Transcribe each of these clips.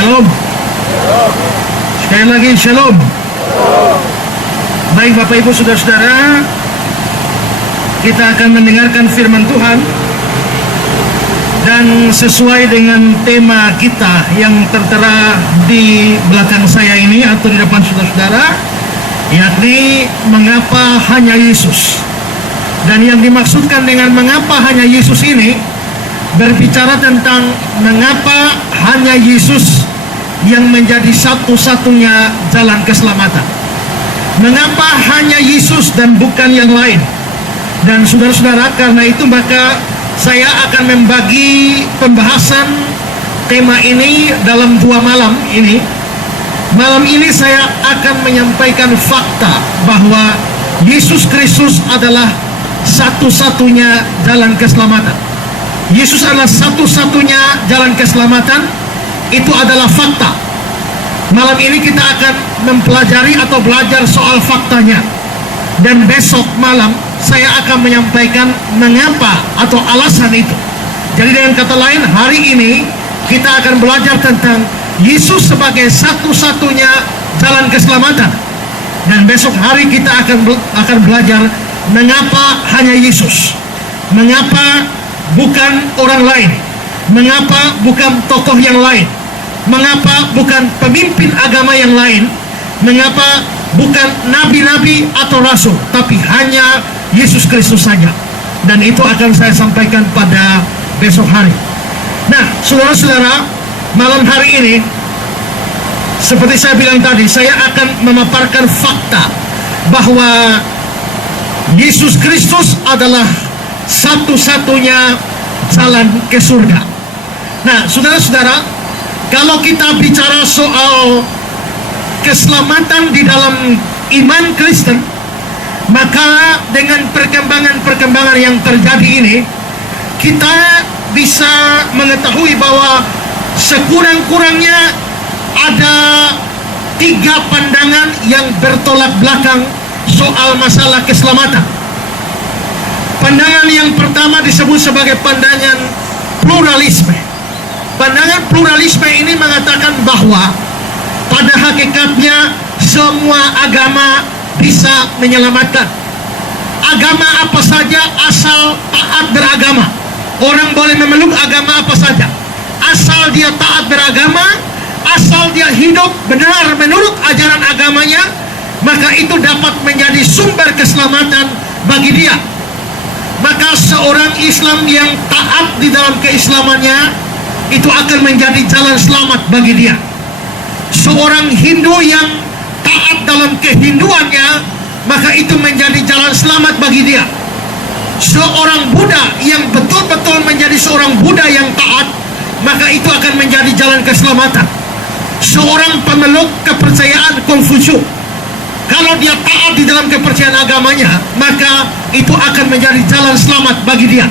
Shalom. Sekali lagi shalom. Baik Bapak Ibu Saudara-saudara, kita akan mendengarkan firman Tuhan. Dan sesuai dengan tema kita yang tertera di belakang saya ini atau di depan saudara-saudara, yakni mengapa hanya Yesus. Dan yang dimaksudkan dengan mengapa hanya Yesus ini berbicara tentang mengapa hanya Yesus yang menjadi satu-satunya jalan keselamatan. Mengapa hanya Yesus dan bukan yang lain. Dan saudara-saudara, karena itu maka saya akan membagi pembahasan tema ini dalam 2 malam ini. Malam ini saya akan menyampaikan fakta bahwa Yesus Kristus adalah satu-satunya jalan keselamatan. Yesus adalah satu-satunya jalan keselamatan. Itu adalah fakta. Malam ini kita akan mempelajari atau belajar soal faktanya. Dan besok malam saya akan menyampaikan mengapa atau alasan itu. Jadi dengan kata lain, hari ini kita akan belajar tentang Yesus sebagai satu-satunya jalan keselamatan. Dan besok hari kita akan belajar mengapa hanya Yesus. Mengapa bukan orang lain. Mengapa bukan tokoh yang lain. Mengapa bukan pemimpin agama yang lain. Mengapa bukan nabi-nabi atau rasul, tapi hanya Yesus Kristus saja. Dan itu akan saya sampaikan pada besok hari. Nah, saudara-saudara, malam hari ini seperti saya bilang tadi, saya akan memaparkan fakta bahwa Yesus Kristus adalah satu-satunya jalan ke surga. Nah, saudara-saudara, kalau kita bicara soal keselamatan di dalam iman Kristen, maka dengan perkembangan-perkembangan yang terjadi ini, kita bisa mengetahui bahwa sekurang-kurangnya ada 3 pandangan yang bertolak belakang soal masalah keselamatan. Pandangan yang pertama disebut sebagai pandangan pluralisme. Pandangan pluralisme ini mengatakan bahwa pada hakikatnya semua agama bisa menyelamatkan. Agama apa saja asal taat beragama. Orang boleh memeluk agama apa saja asal dia taat beragama, asal dia hidup benar menurut ajaran agamanya, maka itu dapat menjadi sumber keselamatan bagi dia. Maka seorang Islam yang taat di dalam keislamannya itu akan menjadi jalan selamat bagi dia. Seorang Hindu yang taat dalam kehinduannya, maka itu menjadi jalan selamat bagi dia. Seorang Buddha yang betul-betul menjadi seorang Buddha yang taat, maka itu akan menjadi jalan keselamatan. Seorang pemeluk kepercayaan Konghucu, kalau dia taat di dalam kepercayaan agamanya, maka itu akan menjadi jalan selamat bagi dia.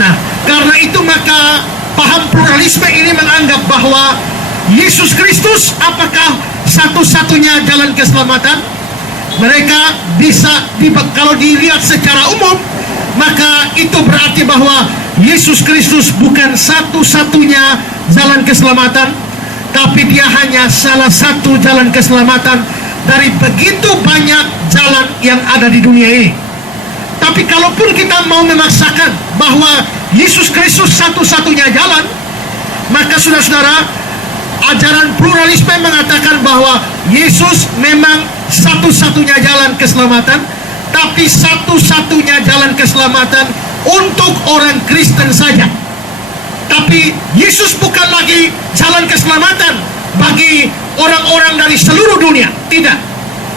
Nah, karena itu maka paham pluralisme ini menganggap bahwa Yesus Kristus apakah satu-satunya jalan keselamatan? Mereka bisa kalau dilihat secara umum, maka itu berarti bahwa Yesus Kristus bukan satu-satunya jalan keselamatan, tapi dia hanya salah satu jalan keselamatan dari begitu banyak jalan yang ada di dunia ini. Tapi kalaupun kita mau memaksakan bahwa Yesus Kristus satu-satunya jalan, maka saudara-saudara, ajaran pluralisme mengatakan bahwa Yesus memang satu-satunya jalan keselamatan, tapi satu-satunya jalan keselamatan untuk orang Kristen saja. Tapi Yesus bukan lagi jalan keselamatan bagi orang-orang dari seluruh dunia. Tidak.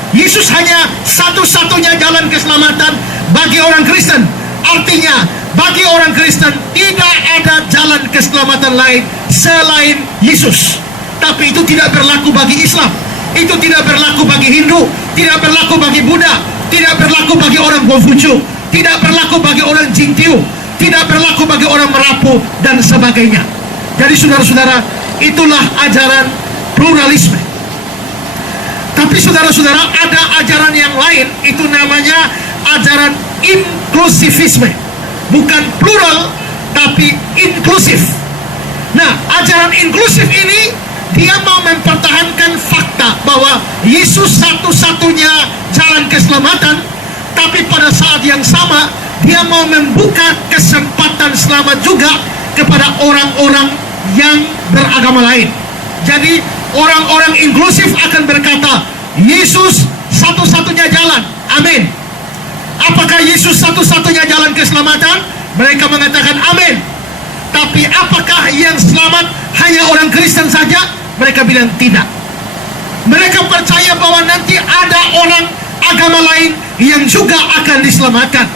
Yesus hanya satu-satunya jalan keselamatan bagi orang Kristen. Artinya, bagi orang Kristen tidak ada jalan keselamatan lain selain Yesus. Tapi itu tidak berlaku bagi Islam, itu tidak berlaku bagi Hindu, tidak berlaku bagi Buddha, tidak berlaku bagi orang Konghucu, tidak berlaku bagi orang Jingtiu, tidak berlaku bagi orang Merapu, dan sebagainya. Jadi saudara-saudara, itulah ajaran pluralisme. Tapi saudara-saudara, ada ajaran yang lain, itu namanya ajaran inklusivisme. Bukan plural, tapi inklusif. Nah, ajaran inklusif ini, dia mau mempertahankan fakta bahwa Yesus satu-satunya jalan keselamatan, tapi pada saat yang sama dia mau membuka kesempatan selamat juga kepada orang-orang yang beragama lain. Jadi orang-orang inklusif akan berkata, Yesus satu-satunya jalan. Amin. Apakah Yesus satu-satunya jalan keselamatan? Mereka mengatakan amin. Tapi apakah yang selamat hanya orang Kristen saja? Mereka bilang tidak. Mereka percaya bahwa nanti ada orang agama lain yang juga akan diselamatkan.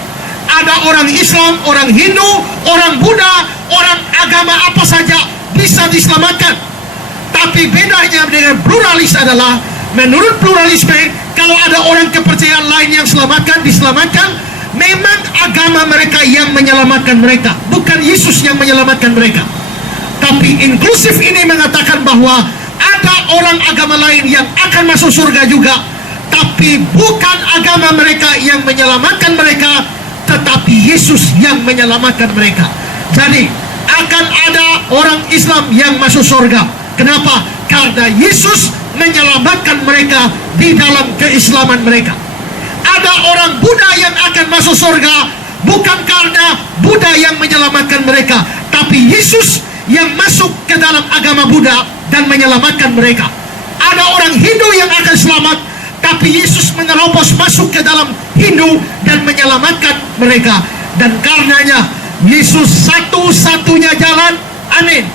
Ada orang Islam, orang Hindu, orang Buddha, orang agama apa saja bisa diselamatkan. Tapi bedanya dengan pluralis adalah, menurut pluralisme, kalau ada orang kepercayaan lain yang diselamatkan, memang agama mereka yang menyelamatkan mereka, bukan Yesus yang menyelamatkan mereka. Tapi inklusif ini mengatakan bahwa ada orang agama lain yang akan masuk surga juga, tapi bukan agama mereka yang menyelamatkan mereka, tetapi Yesus yang menyelamatkan mereka. Jadi akan ada orang Islam yang masuk surga. Kenapa? Karena Yesus menyelamatkan mereka di dalam keislaman mereka. Ada orang Buddha yang akan masuk surga, bukan karena Buddha yang menyelamatkan mereka, tapi Yesus yang masuk ke dalam agama Buddha dan menyelamatkan mereka. Ada orang Hindu yang akan selamat, tapi Yesus menerobos masuk ke dalam Hindu dan menyelamatkan mereka. Dan karenanya Yesus satu-satunya jalan. Amin.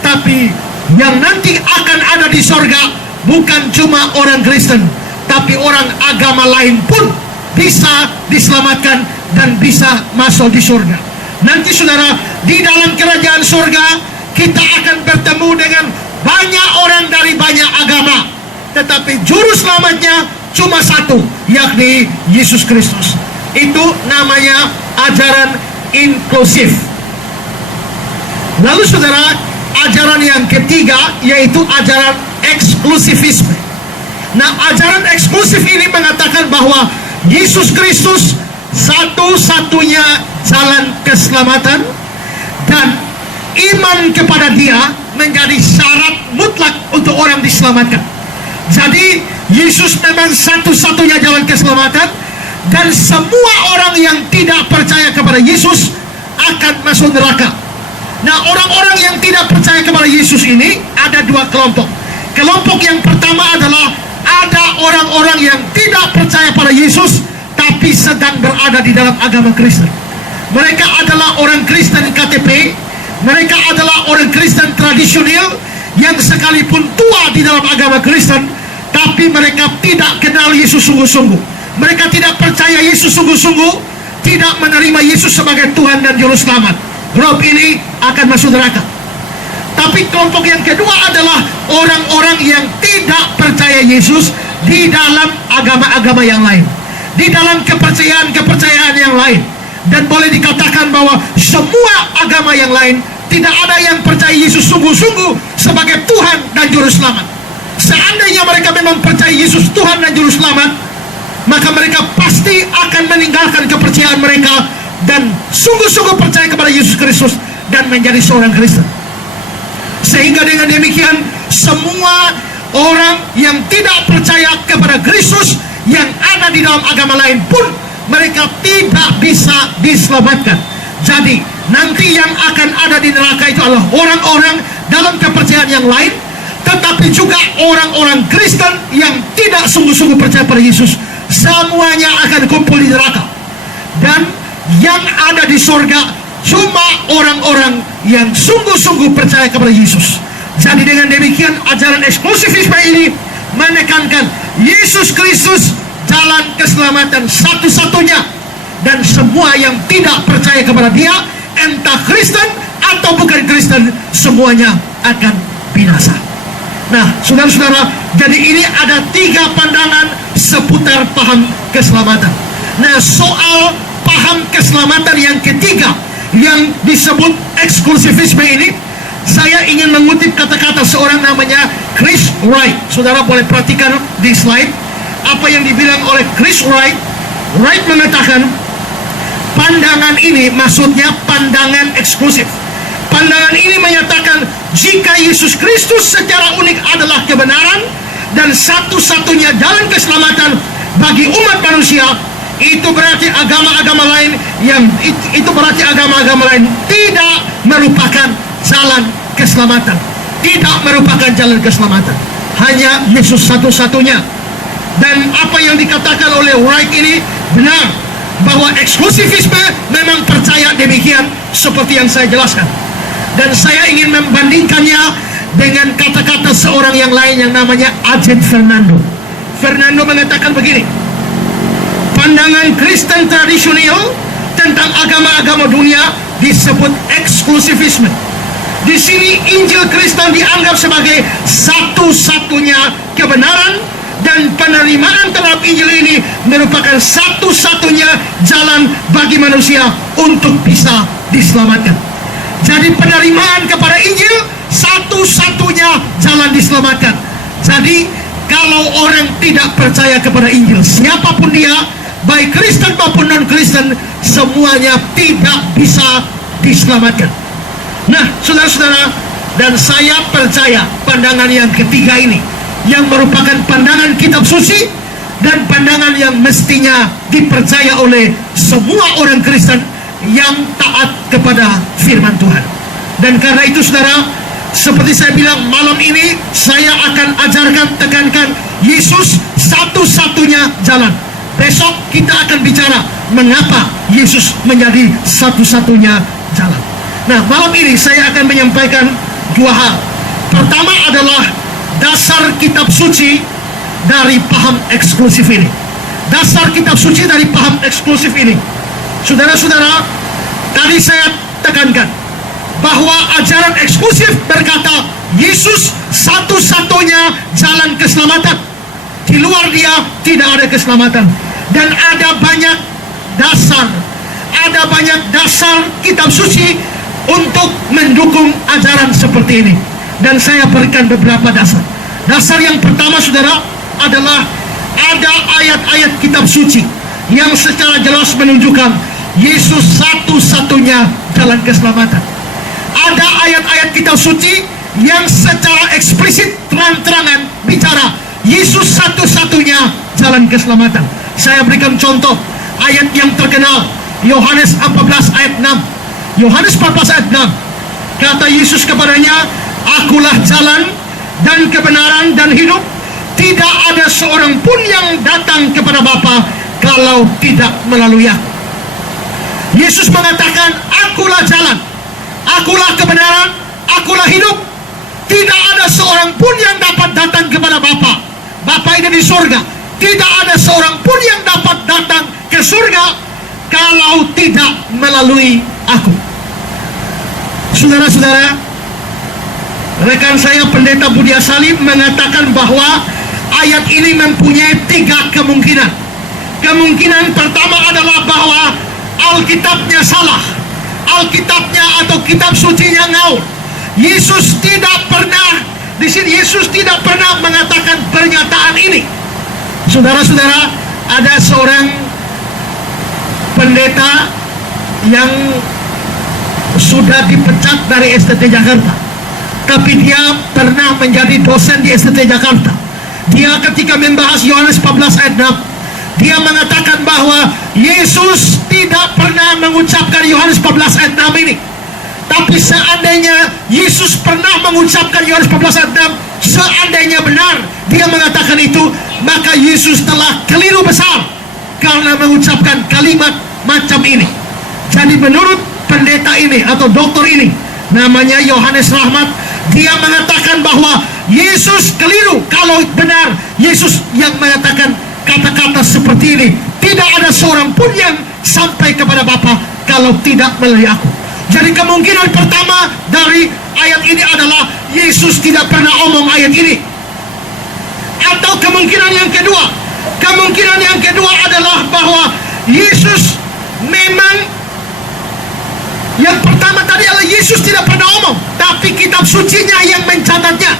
Tapi yang nanti akan ada di sorga bukan cuma orang Kristen, tapi orang agama lain pun bisa diselamatkan dan bisa masuk di surga. Nanti saudara, di dalam kerajaan surga kita akan bertemu dengan banyak orang dari banyak agama, tetapi juru selamatnya cuma satu, yakni Yesus Kristus. Itu namanya ajaran inklusif. Lalu saudara, ajaran yang ketiga yaitu ajaran eksklusivisme. Nah, ajaran eksklusif ini mengatakan bahwa Yesus Kristus satu-satunya jalan keselamatan dan iman kepada Dia menjadi syarat mutlak untuk orang diselamatkan. Jadi Yesus memang satu-satunya jalan keselamatan, dan semua orang yang tidak percaya kepada Yesus akan masuk neraka. Nah, orang-orang yang tidak percaya kepada Yesus ini ada dua kelompok. Kelompok yang pertama adalah ada orang-orang yang tidak percaya pada Yesus tapi sedang berada di dalam agama Kristen. Mereka adalah orang Kristen KTP, mereka adalah orang Kristen tradisional yang sekalipun tua di dalam agama Kristen, tapi mereka tidak kenal Yesus sungguh-sungguh. Mereka tidak percaya Yesus sungguh-sungguh, tidak menerima Yesus sebagai Tuhan dan Juru Selamat. Grup ini akan masuk neraka. Tapi kelompok yang kedua adalah orang-orang yang tidak percaya Yesus di dalam agama-agama yang lain, di dalam kepercayaan-kepercayaan yang lain. Dan boleh dikatakan bahwa semua agama yang lain tidak ada yang percaya Yesus sungguh-sungguh sebagai Tuhan dan Juru Selamat. Seandainya mereka memang percaya Yesus Tuhan dan Juru Selamat, maka mereka pasti akan meninggalkan kepercayaan mereka dan sungguh-sungguh percaya kepada Yesus Kristus dan menjadi seorang Kristen. Sehingga dengan demikian, semua orang yang tidak percaya kepada Kristus yang ada di dalam agama lain pun mereka tidak bisa diselamatkan. Jadi nanti yang akan ada di neraka itu adalah orang-orang dalam kepercayaan yang lain, tetapi juga orang-orang Kristen yang tidak sungguh-sungguh percaya pada Yesus. Semuanya akan kumpul di neraka. Dan yang ada di surga cuma orang-orang yang sungguh-sungguh percaya kepada Yesus. Jadi dengan demikian, ajaran eksklusivisme ini menekankan Yesus Kristus jalan keselamatan satu-satunya, dan semua yang tidak percaya kepada Dia, entah Kristen atau bukan Kristen, semuanya akan binasa. Nah, saudara-saudara, jadi ini ada tiga pandangan seputar paham keselamatan. Nah, soal paham keselamatan yang ketiga yang disebut eksklusivisme ini, saya ingin mengutip kata-kata seorang namanya Chris Wright. Saudara boleh perhatikan di slide apa yang dibilang oleh Chris Wright. Wright mengatakan pandangan ini maksudnya pandangan eksklusif. Pandangan ini menyatakan jika Yesus Kristus secara unik adalah kebenaran dan satu-satunya jalan keselamatan bagi umat manusia, itu berarti agama-agama lain tidak merupakan jalan keselamatan. Tidak merupakan jalan keselamatan. Hanya Yesus satu-satunya. Dan apa yang dikatakan oleh Wright ini benar, bahwa eksklusivisme memang percaya demikian seperti yang saya jelaskan. Dan saya ingin membandingkannya dengan kata-kata seorang yang lain yang namanya Agent Fernando. Fernando mengatakan begini, pandangan Kristen tradisional tentang agama-agama dunia disebut eksklusivisme. Di sini Injil Kristen dianggap sebagai satu-satunya kebenaran, dan penerimaan terhadap Injil ini merupakan satu-satunya jalan bagi manusia untuk bisa diselamatkan. Jadi penerimaan kepada Injil satu-satunya jalan diselamatkan. Jadi kalau orang tidak percaya kepada Injil, siapapun dia, baik Kristen maupun non-Kristen, semuanya tidak bisa diselamatkan. Nah, saudara-saudara, dan saya percaya pandangan yang ketiga ini, yang merupakan pandangan kitab suci dan pandangan yang mestinya dipercaya oleh semua orang Kristen yang taat kepada firman Tuhan. Dan karena itu, saudara, seperti saya bilang, malam ini saya akan ajarkan, tekankan Yesus satu-satunya jalan. Besok kita akan bicara mengapa Yesus menjadi satu-satunya jalan. Nah, malam ini saya akan menyampaikan dua hal. Pertama adalah dasar kitab suci dari paham eksklusif ini. Dasar kitab suci dari paham eksklusif ini. Saudara-saudara, tadi saya tekankan bahwa ajaran eksklusif berkata Yesus satu-satunya jalan keselamatan. Di luar dia tidak ada keselamatan. Dan ada banyak dasar kitab suci untuk mendukung ajaran seperti ini. Dan saya berikan beberapa dasar. Dasar yang pertama, saudara, adalah ada ayat-ayat kitab suci yang secara jelas menunjukkan Yesus satu-satunya jalan keselamatan. Ada ayat-ayat kitab suci yang secara eksplisit terang-terangan bicara Yesus satu-satunya jalan keselamatan. Saya berikan contoh ayat yang terkenal, Yohanes 14 ayat 6. Yohanes 14 ayat 6, kata Yesus kepadanya, akulah jalan dan kebenaran dan hidup. Tidak ada seorang pun yang datang kepada Bapa kalau tidak melalui aku. Yesus mengatakan, akulah jalan, akulah kebenaran, akulah hidup. Tidak ada seorang pun yang dapat datang kepada Bapa. Bapa ini di surga. Tidak ada seorang pun yang dapat datang ke surga kalau tidak melalui aku. Saudara-saudara, rekan saya Pendeta Budi Salim mengatakan bahwa ayat ini mempunyai 3 kemungkinan. Kemungkinan pertama adalah bahwa Alkitabnya salah. Alkitabnya atau kitab sucinya ngawur. Yesus tidak pernah, di sini Yesus tidak pernah mengatakan pernyataan ini. Saudara-saudara, ada seorang pendeta yang sudah dipecat dari STT Jakarta, tapi dia pernah menjadi dosen di STT Jakarta. Dia ketika membahas Yohanes 14 ayat 6, dia mengatakan bahwa Yesus tidak pernah mengucapkan Yohanes 14 ayat 6 ini. Tapi seandainya Yesus pernah mengucapkan Yohanes 14 ayat 6, seandainya benar dia mengatakan itu, maka Yesus telah keliru besar karena mengucapkan kalimat macam ini. Jadi menurut pendeta ini atau doktor ini, namanya Yohanes Rahmat, dia mengatakan bahwa Yesus keliru kalau benar Yesus yang mengatakan kata-kata seperti ini. Tidak ada seorang pun yang sampai kepada Bapa kalau tidak melalui aku. Jadi kemungkinan pertama dari ayat ini adalah Yesus tidak pernah omong ayat ini. Atau kemungkinan yang kedua adalah bahwa Yesus memang, yang pertama tadi adalah Yesus tidak pernah omong, tapi kitab sucinya yang mencatatnya.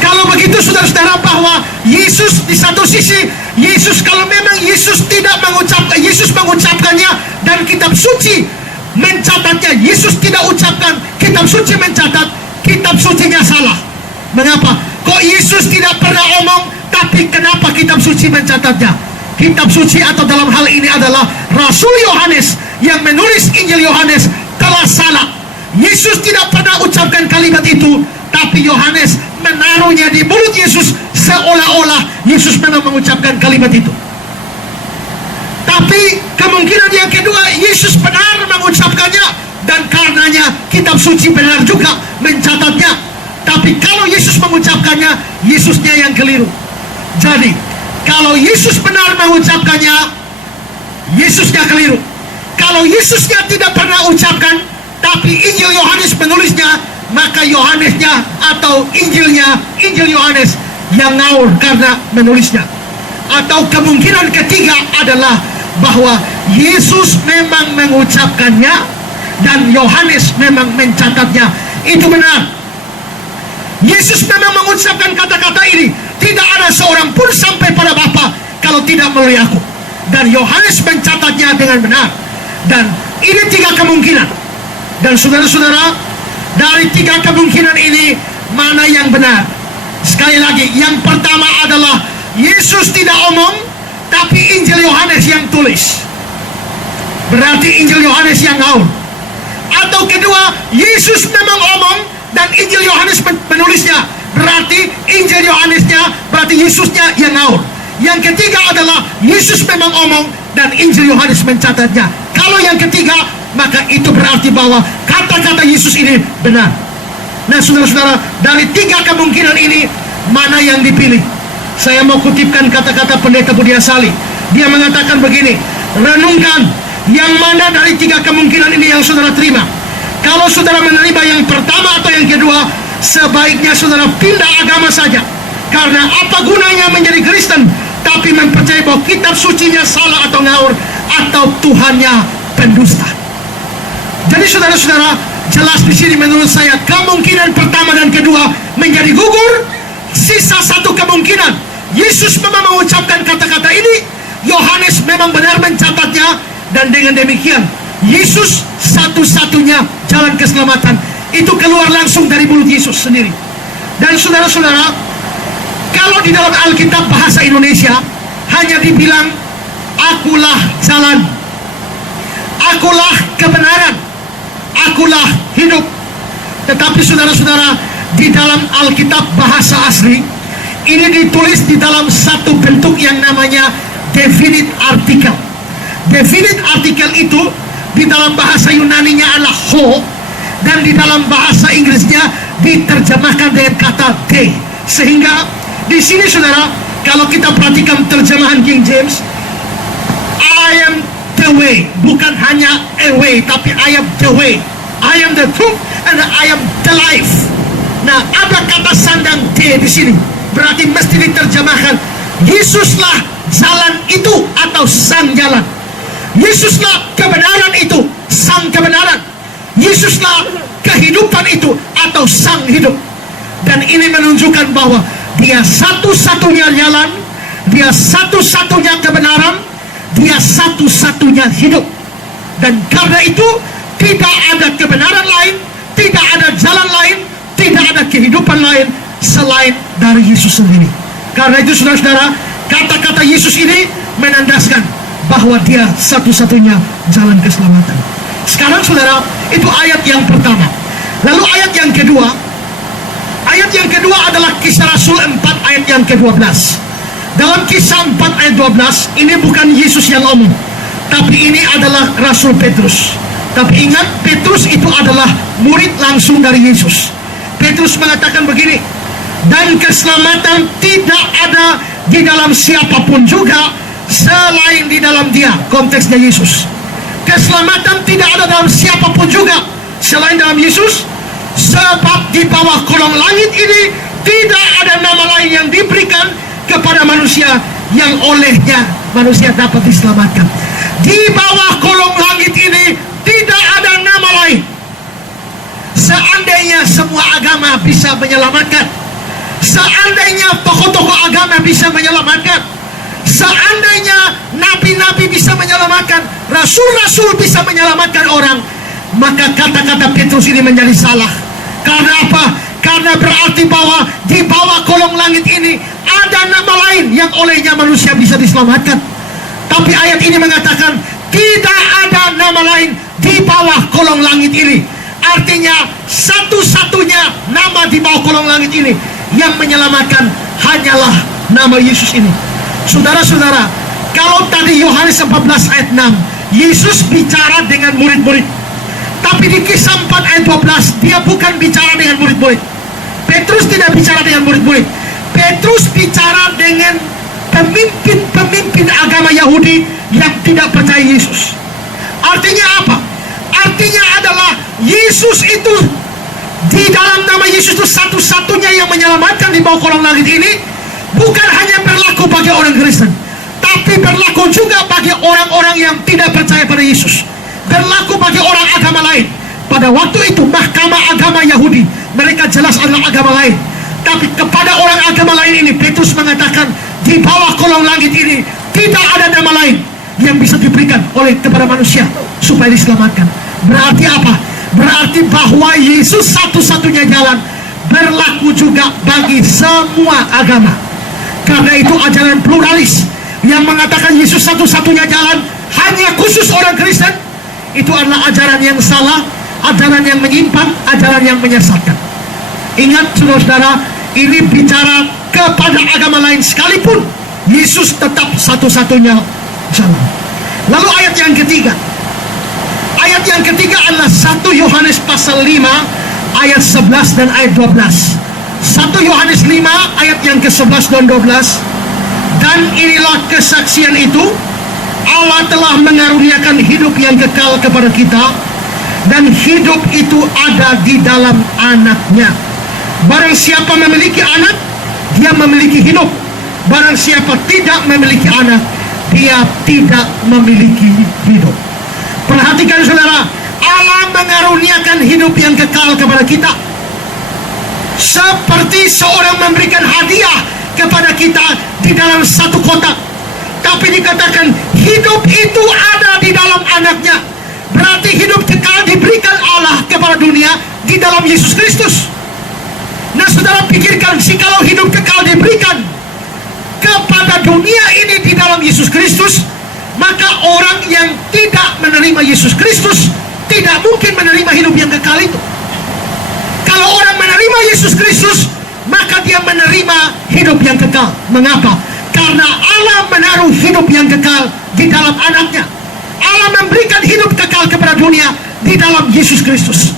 Kalau begitu, saudara-saudara, bahwa Yesus di satu sisi, Yesus kalau memang Yesus tidak mengucapkan, Yesus mengucapkannya dan kitab suci mencatatnya, Yesus tidak ucapkan, kitab kitab suci mencatat kitab sucinya salah. Mengapa? Kok Yesus tidak pernah omong, tapi kenapa kitab suci mencatatnya? Kitab suci atau dalam hal ini adalah Rasul Yohanes yang menulis Injil Yohanes telah salah. Yesus tidak pernah ucapkan kalimat itu, tapi Yohanes menaruhnya di mulut Yesus seolah-olah Yesus memang mengucapkan kalimat itu. Tapi kemungkinan yang kedua, Yesus benar mengucapkannya, dan karenanya kitab suci benar juga mencatatnya. Tapi kalau Yesus mengucapkannya, Yesusnya yang keliru. Jadi kalau Yesus benar mengucapkannya, Yesusnya keliru. Kalau Yesusnya tidak pernah ucapkan, tapi Injil Yohanes menulisnya, maka Yohanesnya atau Injilnya, Injil Yohanes yang ngawur karena menulisnya. Atau kemungkinan ketiga adalah bahwa Yesus memang mengucapkannya dan Yohanes memang mencatatnya. Itu benar. Yesus memang mengucapkan kata-kata ini. Tidak ada seorang pun sampai pada Bapa kalau tidak melalui aku. Dan Yohanes mencatatnya dengan benar. Dan ini 3 kemungkinan. Dan saudara-saudara, dari 3 kemungkinan ini, mana yang benar? Sekali lagi, yang pertama adalah Yesus tidak omong, tapi Injil Yohanes yang tulis. Berarti Injil Yohanes yang ngawur. Atau kedua, Yesus memang omong dan Injil Yohanes menulisnya. Berarti Injil Yohanesnya, berarti Yesusnya yang ngawur. Yang ketiga adalah Yesus memang omong dan Injil Yohanes mencatatnya. Kalau yang ketiga, maka itu berarti bahwa kata-kata Yesus ini benar. Nah, saudara-saudara, dari 3 kemungkinan ini, mana yang dipilih? Saya mau kutipkan kata-kata Pendeta Budia Sali. Dia mengatakan begini, renungkan yang mana dari 3 kemungkinan ini yang saudara terima. Kalau saudara menerima yang pertama atau yang kedua, sebaiknya saudara pindah agama saja. Karena apa gunanya menjadi Kristen tapi mempercayai bahwa kitab sucinya salah atau ngawur, atau Tuhannya pendusta. Jadi saudara-saudara, jelas di sini menurut saya kemungkinan pertama dan kedua menjadi gugur. Sisa 1 kemungkinan, Yesus memang mengucapkan kata-kata ini, Yohanes memang benar mencatatnya, dan dengan demikian Yesus satu-satunya jalan keselamatan. Itu keluar langsung dari mulut Yesus sendiri. Dan saudara-saudara, kalau di dalam Alkitab bahasa Indonesia hanya dibilang akulah jalan, akulah kebenaran, akulah hidup. Tetapi saudara-saudara, di dalam Alkitab bahasa asli ini ditulis di dalam satu bentuk yang namanya definite article. Definite article itu di dalam bahasa Yunaninya adalah ho, dan di dalam bahasa Inggrisnya diterjemahkan dengan kata de. Sehingga di sini saudara, kalau kita perhatikan terjemahan King James, I am the way, bukan hanya a way, tapi I am the way, I am the truth, and I am the life. Nah, ada kata sandang de di sini, berarti mesti diterjemahkan Yesuslah jalan itu atau sang jalan. Yesuslah kebenaran itu, sang kebenaran. Yesuslah kehidupan itu atau sang hidup. Dan ini menunjukkan bahwa dia satu-satunya jalan, dia satu-satunya kebenaran, dia satu-satunya hidup. Dan karena itu tidak ada kebenaran lain, tidak ada jalan lain, tidak ada kehidupan lain selain dari Yesus sendiri. Karena itu saudara-saudara, kata-kata Yesus ini menandaskan bahwa dia satu-satunya jalan keselamatan. Sekarang saudara, itu ayat yang pertama. Lalu ayat yang kedua, adalah Kisah Rasul 4 ayat yang ke-12. Dalam Kisah 4 ayat 12, ini bukan Yesus yang ngomong, tapi ini adalah Rasul Petrus. Tapi ingat, Petrus itu adalah murid langsung dari Yesus. Petrus mengatakan begini, dan keselamatan tidak ada di dalam siapapun juga selain di dalam dia. Konteksnya Yesus. Keselamatan tidak ada dalam siapapun juga selain dalam Yesus, sebab di bawah kolong langit ini tidak ada nama lain yang diberikan kepada manusia yang olehnya manusia dapat diselamatkan. Di bawah kolong langit ini tidak ada nama lain. Seandainya semua agama bisa menyelamatkan, seandainya tokoh-tokoh agama bisa menyelamatkan, seandainya nabi-nabi bisa menyelamatkan, rasul-rasul bisa menyelamatkan orang, maka kata-kata Petrus ini menjadi salah. Karena apa? Karena berarti bahwa di bawah kolong langit ini ada nama lain yang olehnya manusia bisa diselamatkan. Tapi ayat ini mengatakan tidak ada nama lain di bawah kolong langit ini. Artinya satu-satunya nama di bawah kolong langit ini yang menyelamatkan hanyalah nama Yesus ini. Saudara-saudara, kalau tadi Yohanes 14 ayat 6 Yesus bicara dengan murid-murid, tapi di Kisah 4 ayat 12 dia bukan bicara dengan murid-murid. Petrus tidak bicara dengan murid-murid. Petrus bicara dengan pemimpin agama Yahudi yang tidak percaya Yesus. Artinya apa? Artinya adalah Yesus itu, di dalam nama Yesus itu satu-satunya yang menyelamatkan di bawah kolong langit ini, bukan hanya berlaku bagi orang Kristen, tapi berlaku juga bagi orang-orang yang tidak percaya pada Yesus, berlaku bagi orang agama lain. Pada waktu itu mahkamah agama Yahudi, mereka jelas adalah agama lain. Tapi kepada orang agama lain ini Petrus mengatakan di bawah kolong langit ini tidak ada nama lain yang bisa diberikan oleh kepada manusia supaya diselamatkan. Berarti apa? Berarti bahwa Yesus satu-satunya jalan berlaku juga bagi semua agama. Karena itu ajaran pluralis yang mengatakan Yesus satu-satunya jalan hanya khusus orang Kristen, itu adalah ajaran yang salah, ajaran yang menyimpang, ajaran yang menyesatkan. Ingat saudara-saudara, ini bicara kepada agama lain sekalipun Yesus tetap satu-satunya jalan. Lalu ayat yang ketiga. Ayat yang ketiga adalah 1 Yohanes pasal 5 ayat 11 dan ayat 12. 1 Yohanes 5 ayat yang ke-11 dan 12. Dan inilah kesaksian itu, Allah telah mengaruniakan hidup yang kekal kepada kita, dan hidup itu ada di dalam Anaknya. Barang siapa memiliki anak, dia memiliki hidup. Barang siapa tidak memiliki anak, dia tidak memiliki hidup. Perhatikan saudara, Allah mengaruniakan hidup yang kekal kepada kita, seperti seorang memberikan hadiah kepada kita di dalam satu kotak. Tapi dikatakan hidup itu ada di dalam Anaknya. Berarti hidup kekal diberikan Allah kepada dunia di dalam Yesus Kristus. Nah saudara pikirkan, jikalau hidup kekal diberikan kepada dunia ini di dalam Yesus Kristus, maka orang yang tidak menerima Yesus Kristus tidak mungkin menerima hidup yang kekal itu. Kalau orang menerima Yesus Kristus, maka dia menerima hidup yang kekal. Mengapa? Karena Allah menaruh hidup yang kekal di dalam Anaknya. Allah memberikan hidup kekal kepada dunia di dalam Yesus Kristus.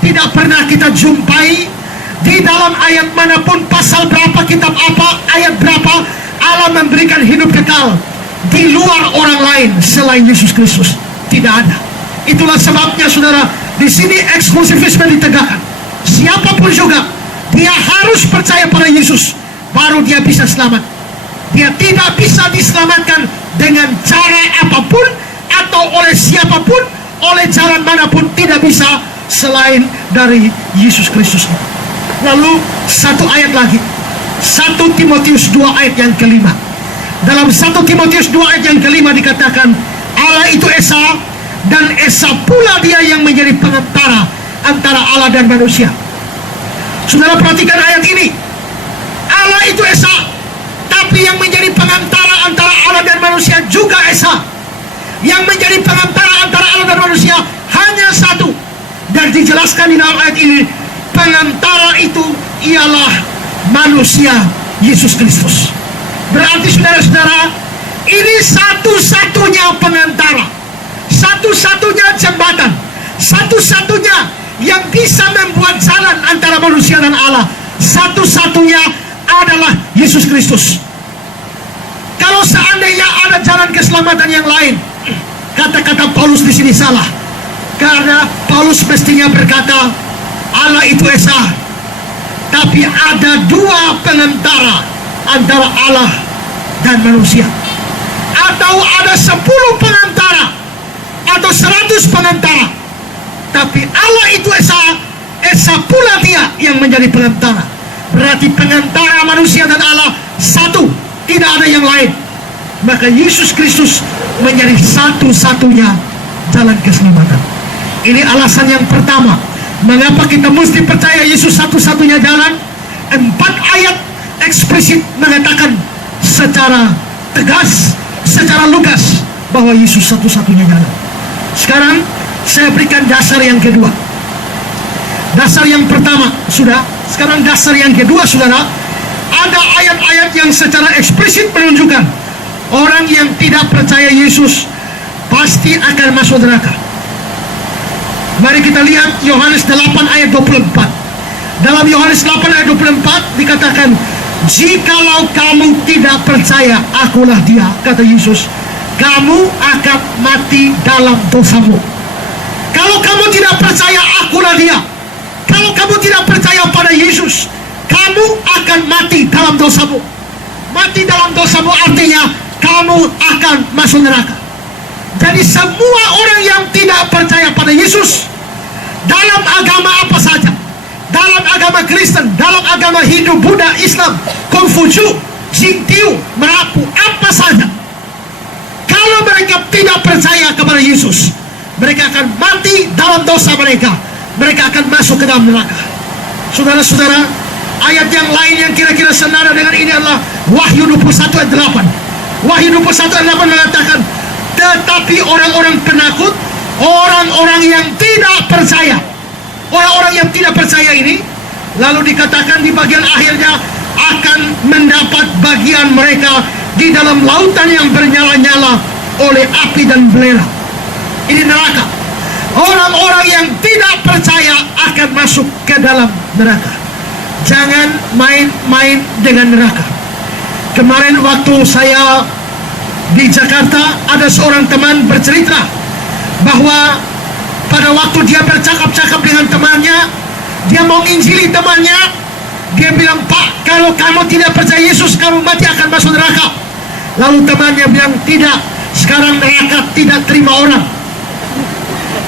Tidak pernah kita jumpai di dalam ayat manapun, pasal berapa, kitab apa, ayat berapa, Allah memberikan hidup kekal di luar orang lain selain Yesus Kristus. Tidak ada. Itulah sebabnya saudara, di sini eksklusivisme ditegakkan. Siapapun juga, dia harus percaya pada Yesus, baru dia bisa selamat. Dia tidak bisa diselamatkan dengan cara apapun atau oleh siapapun, oleh jalan manapun, tidak bisa selain dari Yesus Kristus. Lalu satu ayat lagi, 1 Timotius 2 ayat yang kelima. Dalam 1 Timotius 2 ayat yang kelima dikatakan Allah itu Esa, dan Esa pula dia yang menjadi pengantara antara Allah dan manusia. Saudara perhatikan ayat ini. Allah itu Esa, tapi yang menjadi pengantara antara Allah dan manusia juga Esa. Yang menjadi pengantara antara Allah dan manusia hanya satu. Dan dijelaskan di dalam ayat ini, pengantara itu ialah manusia Yesus Kristus. Berarti saudara-saudara, ini satu-satunya pengantara, satu-satunya jembatan, satu-satunya yang bisa membuat jalan antara manusia dan Allah. Satu-satunya adalah Yesus Kristus. Kalau seandainya ada jalan keselamatan yang lain, kata-kata Paulus di sini salah. Karena Paulus mestinya berkata Allah itu Esa, tapi ada dua pengantara antara Allah dan manusia. Atau ada 10 pengantara atau 100 pengantara, tapi Allah itu Esa, Esa pula dia yang menjadi pengantara. Berarti pengantara manusia dan Allah satu, tidak ada yang lain. Maka Yesus Kristus menjadi satu-satunya jalan keselamatan. Ini alasan yang pertama, mengapa kita mesti percaya Yesus satu-satunya jalan. 4 ayat eksplisit mengatakan secara tegas, secara lugas bahwa Yesus satu-satunya jalan. Sekarang saya berikan dasar yang kedua. Dasar yang pertama sudah, sekarang dasar yang kedua, saudara. Ada ayat-ayat yang secara eksplisit menunjukkan orang yang tidak percaya Yesus pasti akan masuk neraka. Mari kita lihat Yohanes 8 ayat 24. Dalam Yohanes 8 ayat 24 dikatakan, jikalau kamu tidak percaya akulah dia, kata Yesus, kamu akan mati dalam dosamu. Kalau kamu tidak percaya akulah dia, kalau kamu tidak percaya pada Yesus, kamu akan mati dalam dosamu. Mati dalam dosamu artinya kamu akan masuk neraka. Jadi semua orang yang tidak percaya pada Yesus, dalam agama apa saja, dalam agama Kristen, dalam agama Hindu, Buddha, Islam, Konghucu, Shinto, Merapu, apa saja, kalau mereka tidak percaya kepada Yesus, mereka akan mati dalam dosa mereka. Mereka akan masuk ke dalam neraka. Saudara-saudara, ayat yang lain yang kira-kira senada dengan ini adalah Wahyu 21 ayat 8. Wahyu 21 ayat 8 mengatakan, tetapi orang-orang penakut, orang-orang yang tidak percaya, orang-orang yang tidak percaya ini, lalu dikatakan di bagian akhirnya, akan mendapat bagian mereka di dalam lautan yang bernyala-nyala oleh api dan belerang. Ini neraka. Orang-orang yang tidak percaya akan masuk ke dalam neraka. Jangan main-main dengan neraka. Kemarin waktu saya di Jakarta, ada seorang teman bercerita bahwa pada waktu dia bercakap-cakap dengan temannya, dia mau injili temannya, dia bilang, Pak, kalau kamu tidak percaya Yesus, kamu mati akan masuk neraka. Lalu temannya bilang, tidak, sekarang neraka tidak terima orang.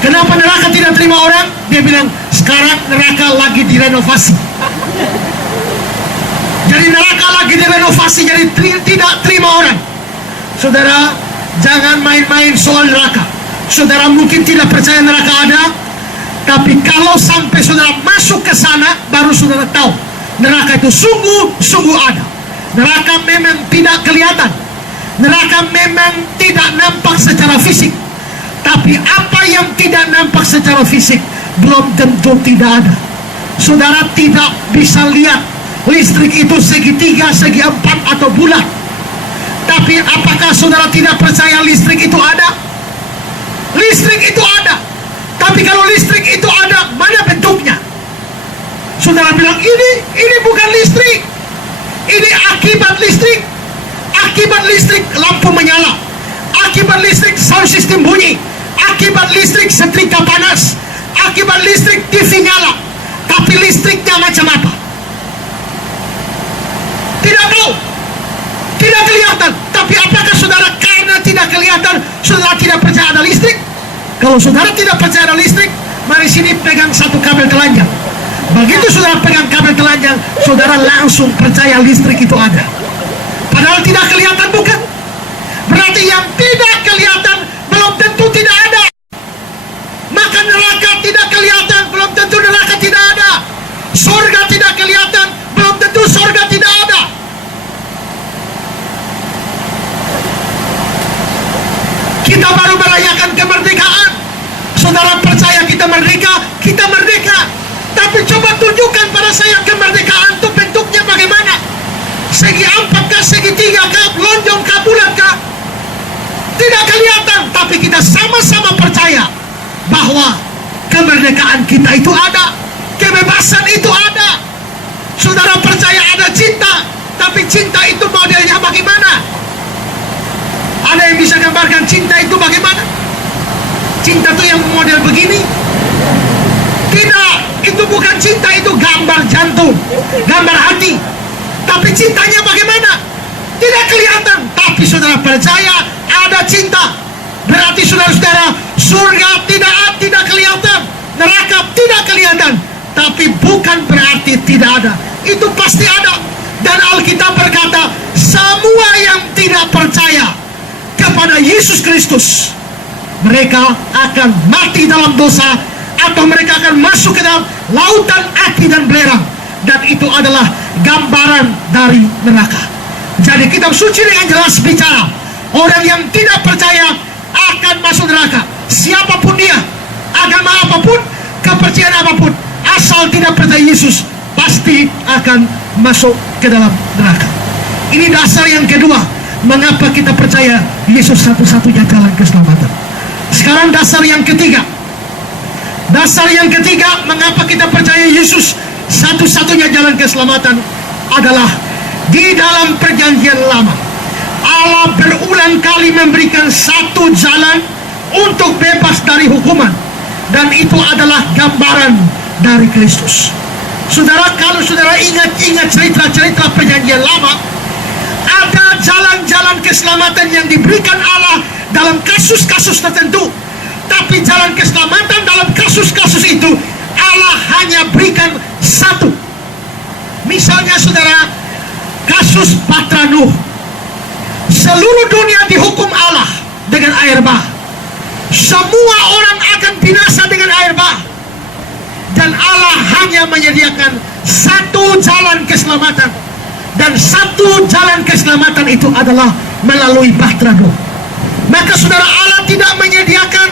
Kenapa neraka tidak terima orang? Dia bilang, sekarang neraka lagi direnovasi. Jadi neraka lagi direnovasi, jadi tidak terima orang. Saudara, jangan main-main soal neraka. Saudara mungkin tidak percaya neraka ada, tapi kalau sampai saudara masuk ke sana, baru saudara tahu neraka itu sungguh-sungguh ada. Neraka memang tidak kelihatan, neraka memang tidak nampak secara fisik. Tapi apa yang tidak nampak secara fisik belum tentu tidak ada. Saudara tidak bisa lihat listrik itu segi 3, segi 4 atau bulat. Tapi apakah saudara tidak percaya listrik itu ada? Listrik itu ada. Tapi kalau listrik itu ada, mana bentuknya? Saudara bilang, ini bukan listrik. Ini akibat listrik. Akibat listrik lampu menyala. Akibat listrik sound system bunyi. Akibat listrik setrika panas. Akibat listrik TV nyala. Tapi listriknya macam apa? Tidak tahu. Tidak kelihatan. Tapi apakah saudara karena tidak kelihatan, saudara tidak percaya ada listrik? Kalau saudara tidak percaya ada listrik, mari sini pegang satu kabel telanjang. Begitu saudara pegang kabel telanjang, saudara langsung percaya listrik itu ada. Padahal tidak kelihatan, bukan? Berarti yang tidak kelihatan belum tentu tidak ada. Maka neraka tidak kelihatan, belum tentu neraka tidak ada. Surga tidak kelihatan, belum tentu surga tidak ada. Kita baru merayakan kemerdekaan. Saudara percaya kita merdeka? Kita merdeka. Tapi coba tunjukkan pada saya kemerdekaan itu bentuknya bagaimana? Segi 4 kah, segi 3 kah, lonjong kah, bulat kah? Tidak kelihatan, tapi kita sama-sama percaya bahwa kemerdekaan kita itu ada, kebebasan itu ada. Saudara percaya ada cinta, tapi cinta itu modelnya bagaimana? Ada yang bisa gambarkan cinta itu bagaimana? Cinta itu yang model begini? Tidak, itu bukan cinta, itu gambar jantung, gambar hati. Tapi cintanya bagaimana? Tidak kelihatan, tapi saudara percaya ada cinta. Berarti saudara-saudara, surga tidak kelihatan, neraka tidak kelihatan, tapi bukan berarti tidak ada. Itu pasti ada. Dan Alkitab berkata, semua yang tidak percaya kepada Yesus Kristus mereka akan mati dalam dosa, atau mereka akan masuk ke dalam lautan api dan belerang. Dan itu adalah gambaran dari neraka. Jadi kitab suci dengan jelas bicara, orang yang tidak percaya akan masuk neraka. Siapapun dia, agama apapun, kepercayaan apapun, asal tidak percaya Yesus, pasti akan masuk ke dalam neraka. Ini dasar yang kedua, mengapa kita percaya Yesus satu-satunya jalan keselamatan. Sekarang dasar yang ketiga. Dasar yang ketiga, mengapa kita percaya Yesus satu-satunya jalan keselamatan adalah di dalam perjanjian lama Allah berulang kali memberikan satu jalan untuk bebas dari hukuman, dan itu adalah gambaran dari Kristus. Saudara, kalau saudara ingat-ingat cerita-cerita perjanjian lama, ada jalan-jalan keselamatan yang diberikan Allah dalam kasus-kasus tertentu. Tapi jalan keselamatan dalam kasus-kasus itu Allah hanya berikan satu. Misalnya saudara, kasus Batra Nuh. Seluruh dunia dihukum Allah dengan air bah. Semua orang akan binasa dengan air bah. Dan Allah hanya menyediakan satu jalan keselamatan. Dan satu jalan keselamatan itu adalah melalui Batra Nuh. Maka saudara, Allah tidak menyediakan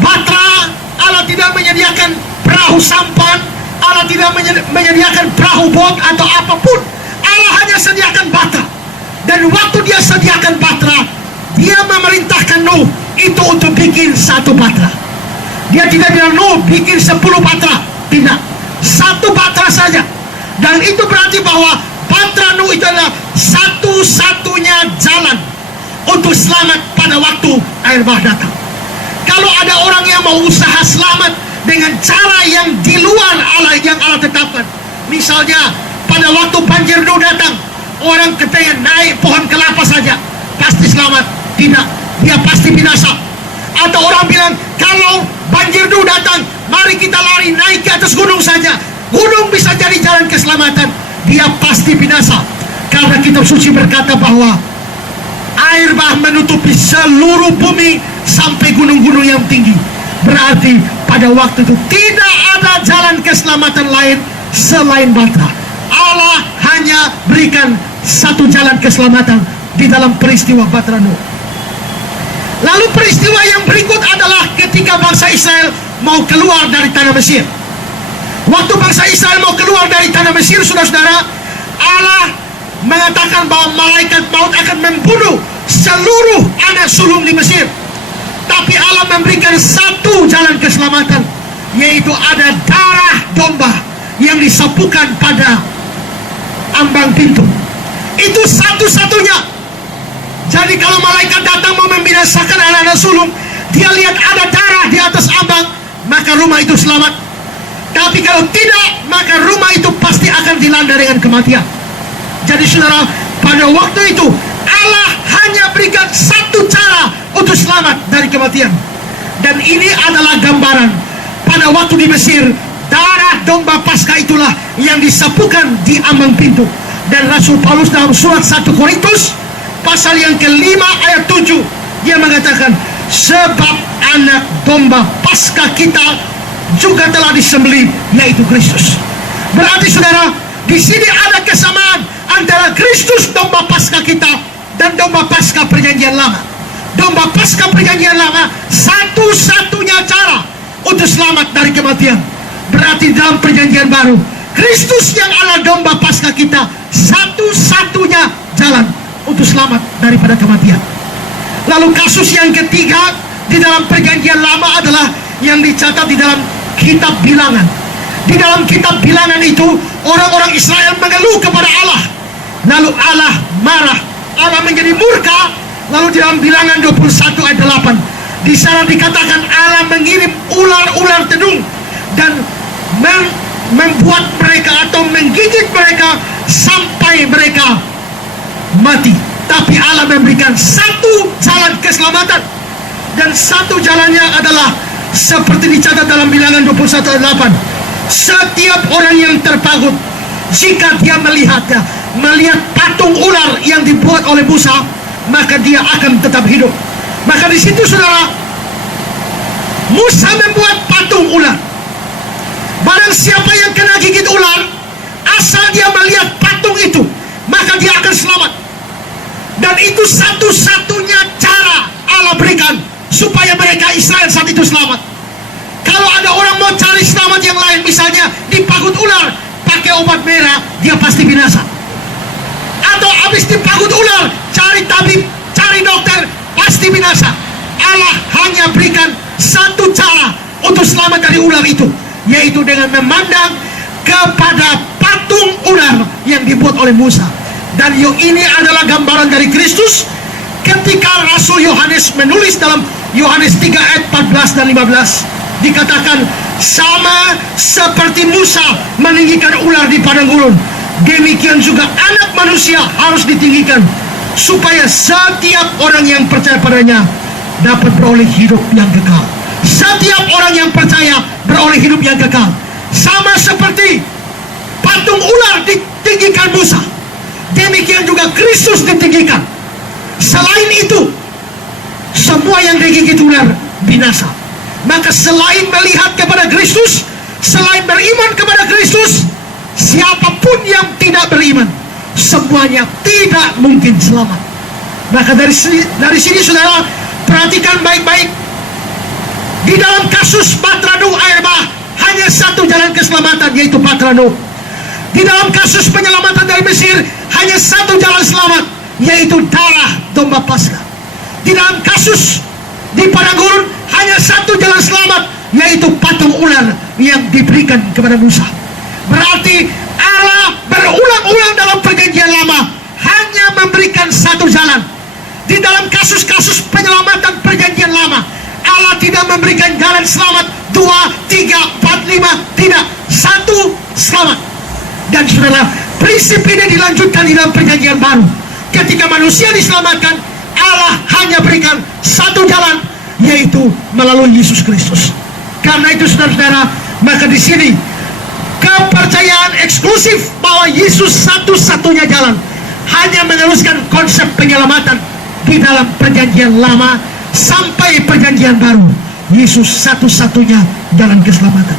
batra, Allah tidak menyediakan perahu sampan, Allah tidak menyediakan perahu bot atau apapun. Allah hanya sediakan batra. Dan waktu dia sediakan batra, dia memerintahkan Nuh itu untuk bikin satu batra. Dia tidak bilang Nuh bikin 10 batra, tidak, satu batra saja. Dan itu berarti bahwa batra Nuh itu adalah satu-satunya jalan untuk selamat pada waktu air bah datang. Kalau ada orang yang mau usaha selamat dengan cara yang di luar Allah yang Allah tetapkan, misalnya pada waktu banjir Nuh datang, orang kepengen naik pohon kelapa saja pasti selamat, tidak, dia pasti binasa. Atau orang bilang kalau banjir Nuh datang, mari kita lari naik ke atas gunung saja, gunung bisa jadi jalan keselamatan, dia pasti binasa. Karena kitab suci berkata bahwa air bah menutupi seluruh bumi sampai gunung-gunung yang tinggi. Berarti pada waktu itu tidak ada jalan keselamatan lain selain batra. Allah hanya berikan satu jalan keselamatan di dalam peristiwa Batra Nuh. Lalu peristiwa yang berikut adalah ketika bangsa Israel mau keluar dari tanah Mesir. Waktu bangsa Israel mau keluar dari tanah Mesir, saudara-saudara, Allah mengatakan bahwa malaikat maut akan membunuh seluruh anak sulung di Mesir. Tapi Allah memberikan satu jalan keselamatan, yaitu ada darah domba yang disapukan pada ambang pintu. Itu satu-satunya. Jadi kalau malaikat datang mau membinasakan anak-anak sulung, dia lihat ada darah di atas ambang, maka rumah itu selamat. Tapi kalau tidak, maka rumah itu pasti akan dilanda dengan kematian. Jadi saudara, pada waktu itu Allah hanya berikan satu cara untuk selamat dari kematian. Dan ini adalah gambaran pada waktu di Mesir, darah domba Paskah itulah yang disapukan di ambang pintu. Dan Rasul Paulus dalam surat 1 Korintus pasal yang ke-5 ayat 7, dia mengatakan, sebab anak domba Paskah kita juga telah disembelih, yaitu Kristus. Berarti saudara, di sini ada kesamaan antara Kristus domba Paskah kita dan domba Paskah perjanjian lama. Domba Paskah perjanjian lama satu-satunya cara untuk selamat dari kematian. Berarti dalam perjanjian baru, Kristus yang adalah domba Paskah kita satu-satunya jalan untuk selamat daripada kematian. Lalu kasus yang ketiga di dalam perjanjian lama adalah yang dicatat di dalam kitab Bilangan. Di dalam kitab Bilangan itu orang-orang Israel mengeluh kepada Allah. Lalu Allah marah, Allah menjadi murka. Lalu di dalam Bilangan 21 ayat 8, di sana dikatakan Allah mengirim ular-ular tenung dan membuat mereka atau menggigit mereka sampai mereka mati. Tapi Allah memberikan satu jalan keselamatan, dan satu jalannya adalah seperti dicatat dalam Bilangan 21 ayat 8. Setiap orang yang terpagut, jika dia melihat patung ular yang dibuat oleh Musa, maka dia akan tetap hidup. Maka di situ saudara, Musa membuat patung ular. Barang siapa yang kena gigit ular, asal dia melihat patung itu, maka dia akan selamat. Dan itu satu-satunya cara Allah berikan supaya mereka Israel saat itu selamat. Kalau ada orang mau cari selamat yang lain, misalnya dipagut ular, pakai obat merah, dia pasti binasa. Atau habis dipagut ular, cari tabib, cari dokter, pasti binasa. Allah hanya berikan satu cara untuk selamat dari ular itu, yaitu dengan memandang kepada patung ular yang dibuat oleh Musa. Dan ini adalah gambaran dari Kristus ketika Rasul Yohanes menulis dalam Yohanes 3 ayat 14 dan 15, dikatakan, sama seperti Musa meninggikan ular di padang gurun, demikian juga anak manusia harus ditinggikan, supaya setiap orang yang percaya padanya dapat beroleh hidup yang kekal. Setiap orang yang percaya beroleh hidup yang kekal. Sama seperti patung ular ditinggikan Musa, demikian juga Kristus ditinggikan. Selain itu, semua yang digigit ular binasa. Maka selain melihat kepada Kristus, selain beriman kepada Kristus, siapapun yang tidak beriman, semuanya tidak mungkin selamat. Maka dari sini saudara, perhatikan baik-baik. Di dalam kasus Batra Nuh air bah, hanya satu jalan keselamatan, yaitu Batra Nuh. Di dalam kasus penyelamatan dari Mesir, hanya satu jalan selamat, yaitu darah domba Paskah. Di dalam kasus di padang gurun, hanya satu jalan selamat, yaitu patung ular yang diberikan kepada Musa. Berarti Allah berulang-ulang dalam perjanjian lama hanya memberikan satu jalan. Di dalam kasus-kasus penyelamatan perjanjian lama, Allah tidak memberikan jalan selamat 2, 3, 4, 5, tidak, satu selamat. Dan saudara, prinsip ini dilanjutkan di dalam perjanjian baru. Ketika manusia diselamatkan, Allah hanya berikan satu jalan, yaitu melalui Yesus Kristus. Karena itu saudara-saudara, maka di sini kepercayaan eksklusif bahwa Yesus satu-satunya jalan, hanya meneruskan konsep penyelamatan di dalam perjanjian lama sampai perjanjian baru. Yesus satu-satunya jalan keselamatan.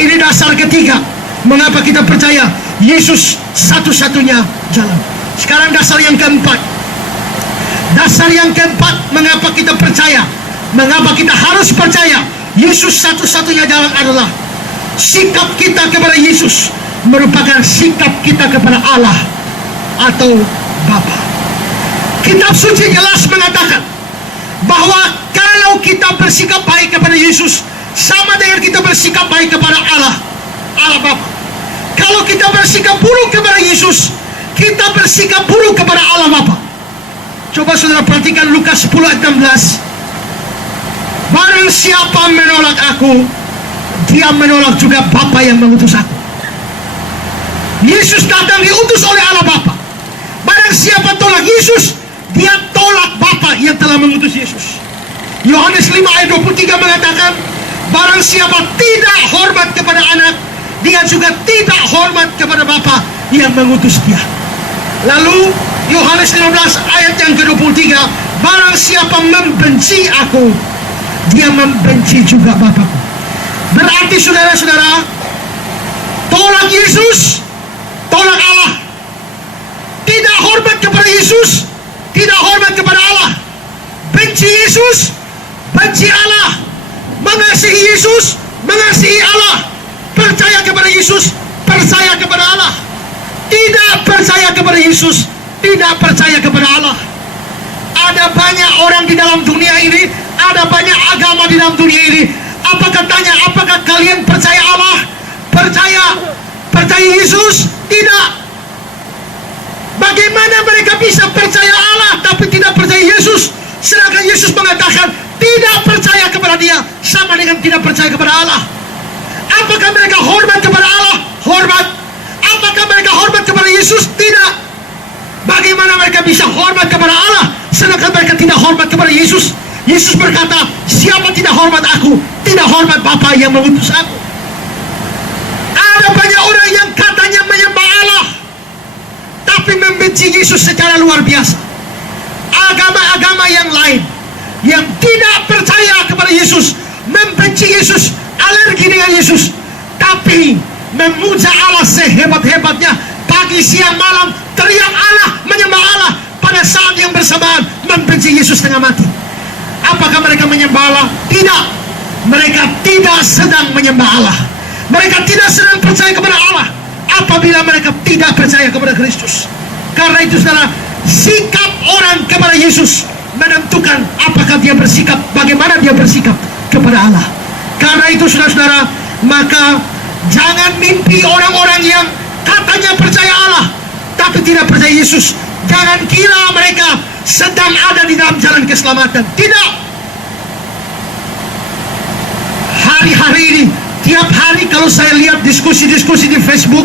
Ini dasar ketiga mengapa kita percaya Yesus satu-satunya jalan. Sekarang dasar yang keempat. Dasar yang keempat mengapa kita percaya, mengapa kita harus percaya Yesus satu-satunya jalan adalah sikap kita kepada Yesus merupakan sikap kita kepada Allah atau Bapa. Kitab suci jelas mengatakan bahwa kalau kita bersikap baik kepada Yesus, sama dengan kita bersikap baik kepada Allah Bapa. Kalau kita bersikap buruk kepada Yesus, kita bersikap buruk kepada Allah Bapa. Coba saudara perhatikan Lukas 10 ayat 16. Barang siapa menolak aku, dia menolak juga Bapa yang mengutus aku. Yesus datang diutus oleh Allah Bapa. Barang siapa tolak Yesus, dia tolak Bapa yang telah mengutus Yesus. Yohanes 5 ayat 23 mengatakan, barang siapa tidak hormat kepada anak, dia juga tidak hormat kepada Bapa yang mengutus dia. Lalu Yohanes 15 ayat yang ke-23, barang siapa membenci aku, dia membenci juga Bapa-Ku. Berarti saudara-saudara, tolak Yesus, tolak Allah. Tidak hormat kepada Yesus, tidak hormat kepada Allah. Benci Yesus, benci Allah. Mengasihi Yesus, mengasihi Allah. Percaya kepada Yesus, percaya kepada Allah. Tidak percaya kepada Yesus, tidak percaya kepada Allah. Ada banyak orang di dalam dunia ini, ada banyak agama di dalam dunia ini. Apakah kalian percaya Allah? Percaya Yesus? Tidak. Bagaimana mereka bisa percaya Allah tapi tidak percaya Yesus? Sedangkan Yesus mengatakan tidak percaya kepada dia sama dengan tidak percaya kepada Allah. Apakah mereka hormat kepada Allah? Hormat. Apakah mereka hormat kepada Yesus? Tidak. Bagaimana mereka bisa hormat kepada Allah sedangkan mereka tidak hormat kepada Yesus? Yesus berkata, siapa tidak hormat aku, tidak hormat Bapa yang mengutus aku. Ada banyak orang yang katanya menyembah Allah tapi membenci Yesus secara luar biasa. Agama-agama yang lain yang tidak percaya kepada Yesus membenci Yesus, alergi dengan Yesus, tapi memuja Allah sehebat-hebatnya, pagi siang malam teriak Allah, menyembah Allah, pada saat yang bersamaan membenci Yesus setengah mati. Apakah mereka menyembah Allah? Tidak. Mereka tidak sedang menyembah Allah. Mereka tidak sedang percaya kepada Allah apabila mereka tidak percaya kepada Kristus. Karena itu saudara, sikap orang kepada Yesus menentukan apakah dia bersikap, bagaimana dia bersikap kepada Allah. Karena itu saudara-saudara, maka jangan mimpi orang-orang yang katanya percaya Allah tapi tidak percaya Yesus. Jangan kira mereka sedang ada di dalam jalan keselamatan. Tidak. Hari-hari ini, tiap hari kalau saya lihat diskusi-diskusi di Facebook,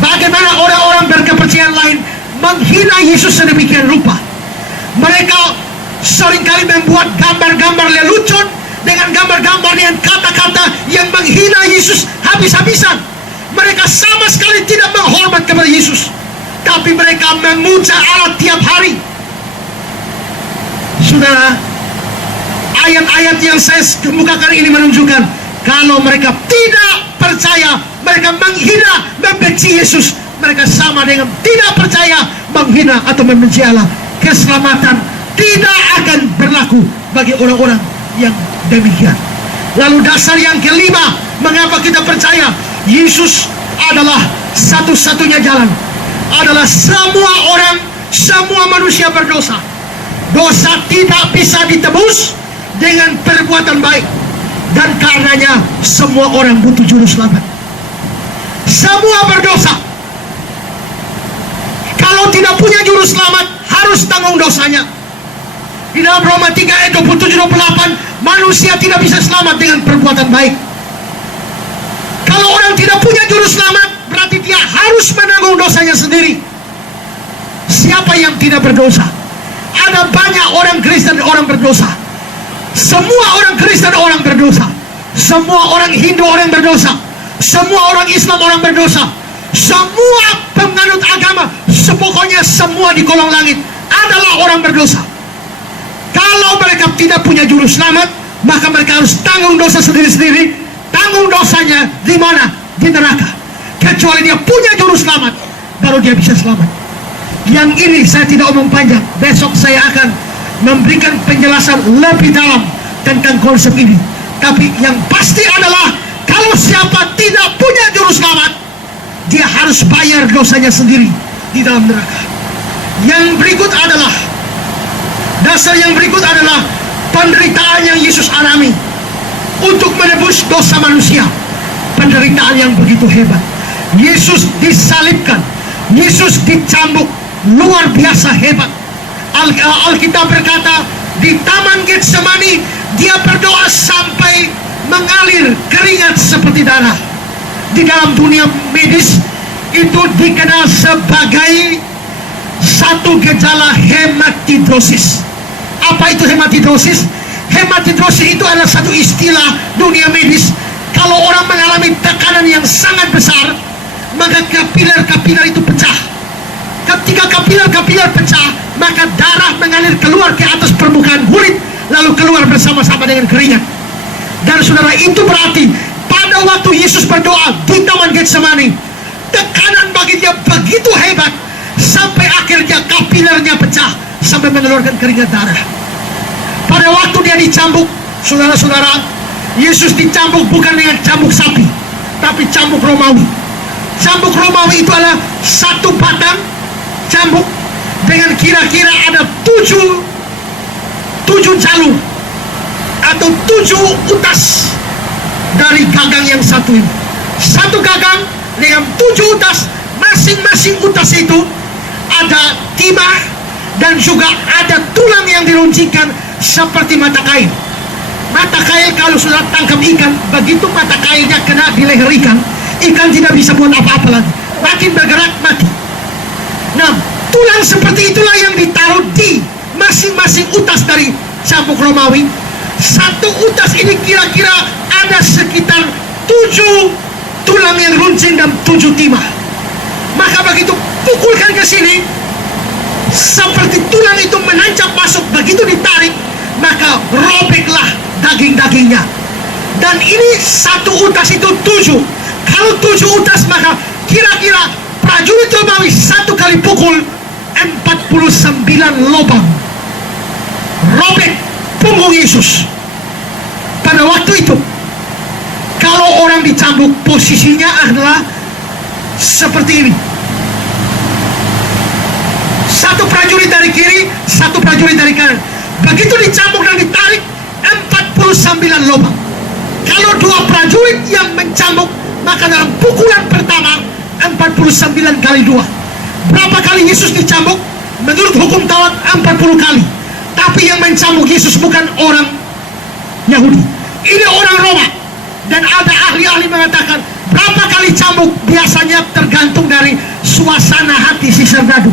bagaimana orang-orang berkepercayaan lain menghina Yesus sedemikian rupa. Mereka seringkali membuat gambar-gambar lelucon dengan gambar-gambar dengan kata-kata yang menghina Yesus habis-habisan. Mereka sama sekali tidak menghormat kepada Yesus, tapi mereka memuja Allah tiap hari. Saudara, ayat-ayat yang saya kemukakan ini menunjukkan kalau mereka tidak percaya, mereka menghina, membenci Yesus, mereka sama dengan tidak percaya, menghina atau membenci Allah. Keselamatan tidak akan berlaku bagi orang-orang yang demikian. Lalu dasar yang kelima, mengapa kita percaya Yesus adalah satu-satunya jalan, adalah semua orang, semua manusia berdosa. Dosa tidak bisa ditebus dengan perbuatan baik, dan karenanya semua orang butuh juru selamat. Semua berdosa. Kalau tidak punya juru selamat, harus tanggung dosanya. Di dalam Roma 3 ayat 27-28, manusia tidak bisa selamat dengan perbuatan baik. Kalau orang tidak punya juru selamat, berarti dia harus menanggung dosanya sendiri. Siapa yang tidak berdosa? Ada banyak orang Kristen orang berdosa. Semua orang Kristen orang berdosa. Semua orang Hindu orang berdosa. Semua orang Islam orang berdosa. Semua penganut agama, pokoknya semua di kolong langit adalah orang berdosa. Kalau mereka tidak punya juru selamat, maka mereka harus tanggung dosa sendiri-sendiri. Tanggung dosanya di mana? Di neraka. Kecuali dia punya juru selamat, baru dia bisa selamat. Yang ini saya tidak omong panjang. Besok saya akan memberikan penjelasan lebih dalam tentang konsep ini. Tapi yang pasti adalah kalau siapa tidak punya juru selamat, dia harus bayar dosanya sendiri di dalam neraka. Yang berikut adalah, dasar yang berikut adalah penderitaan yang Yesus alami untuk menebus dosa manusia. Penderitaan yang begitu hebat. Yesus disalibkan, Yesus dicambuk, luar biasa hebat. Alkitab berkata di Taman Getsemani dia berdoa sampai mengalir keringat seperti darah. Di dalam dunia medis itu dikenal sebagai satu gejala hematidrosis. Apa itu hematidrosis? Hematidrosis itu adalah satu istilah dunia medis. Kalau orang mengalami tekanan yang sangat besar, maka kapiler-kapiler itu pecah. Ketika kapiler-kapiler pecah, maka darah mengalir keluar ke atas permukaan kulit, lalu keluar bersama-sama dengan keringat. Dan saudara, itu berarti pada waktu Yesus berdoa di Taman Getsemani, tekanan bagi dia begitu hebat sampai akhirnya kapilernya pecah sampai mengeluarkan keringat darah. Pada waktu dia dicambuk, saudara-saudara, Yesus dicambuk bukan dengan cambuk sapi, tapi cambuk Romawi. Cambuk Romawi itu adalah satu batang cambuk dengan kira-kira ada 7 jalur atau 7 utas dari gagang yang satu ini. Satu gagang dengan 7 utas, masing-masing utas itu ada timah dan juga ada tulang yang diruncingkan seperti mata kail. Mata kail kalau sudah tangkap ikan, begitu mata kailnya kena di leher ikan, ikan tidak bisa buat apa-apa lagi, makin bergerak mati. Nah, tulang seperti itulah yang ditaruh di masing-masing utas dari cambuk Romawi. Satu utas ini kira-kira ada sekitar 7 tulang yang runcing dan 7 timah. Maka begitu pukulkan ke sini, seperti tulang itu menancap masuk, begitu ditarik, maka robeklah daging-dagingnya. Dan ini satu utas itu 7. Kalau 7 utas, maka kira-kira prajurit Romawi satu kali pukul 49 lubang robek punggung Yesus. Pada waktu itu, kalau orang dicambuk, posisinya adalah seperti ini. Satu prajurit dari kiri, satu prajurit dari kanan. Begitu dicambuk dan ditarik, 49 lubang. Kalau 2 prajurit yang mencambuk, maka dalam pukulan pertama 49 kali 2. Berapa kali Yesus dicambuk? Menurut hukum Taurat 40 kali. Tapi yang mencambuk Yesus bukan orang Yahudi, ini orang Roma. Dan ada ahli-ahli mengatakan berapa kali cambuk biasanya tergantung dari suasana hati si serdadu.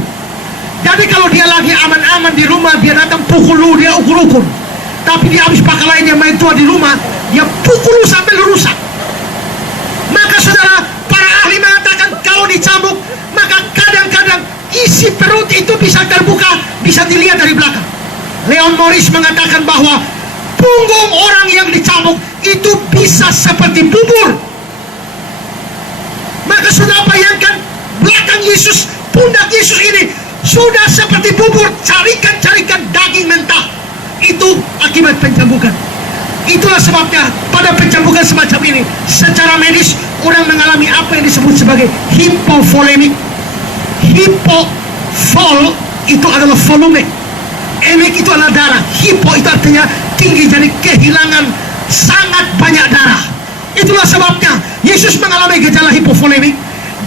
Jadi kalau dia lagi aman-aman di rumah, dia datang pukul lu, dia ukur-ukur. Tapi dia habis pakai lainnya main tua di rumah, dia pukul lu sampai lu rusak. Maka saudara, para ahli mengatakan kalau dicambuk, maka kadang-kadang isi perut itu bisa terbuka, bisa dilihat dari belakang. Leon Morris mengatakan bahwa punggung orang yang dicambuk itu bisa seperti bubur. Maka sudah bayangkan belakang Yesus, pundak Yesus ini sudah seperti bubur, carikan daging mentah. Itu akibat pencambukan. Itulah sebabnya pada pencambukan semacam ini, secara medis orang mengalami apa yang disebut sebagai hipovolemic. Hipofol itu adalah volume, emik itu adalah darah, hipo itu artinya tinggi, jadi kehilangan sangat banyak darah. Itulah sebabnya Yesus mengalami gejala hipovolemik.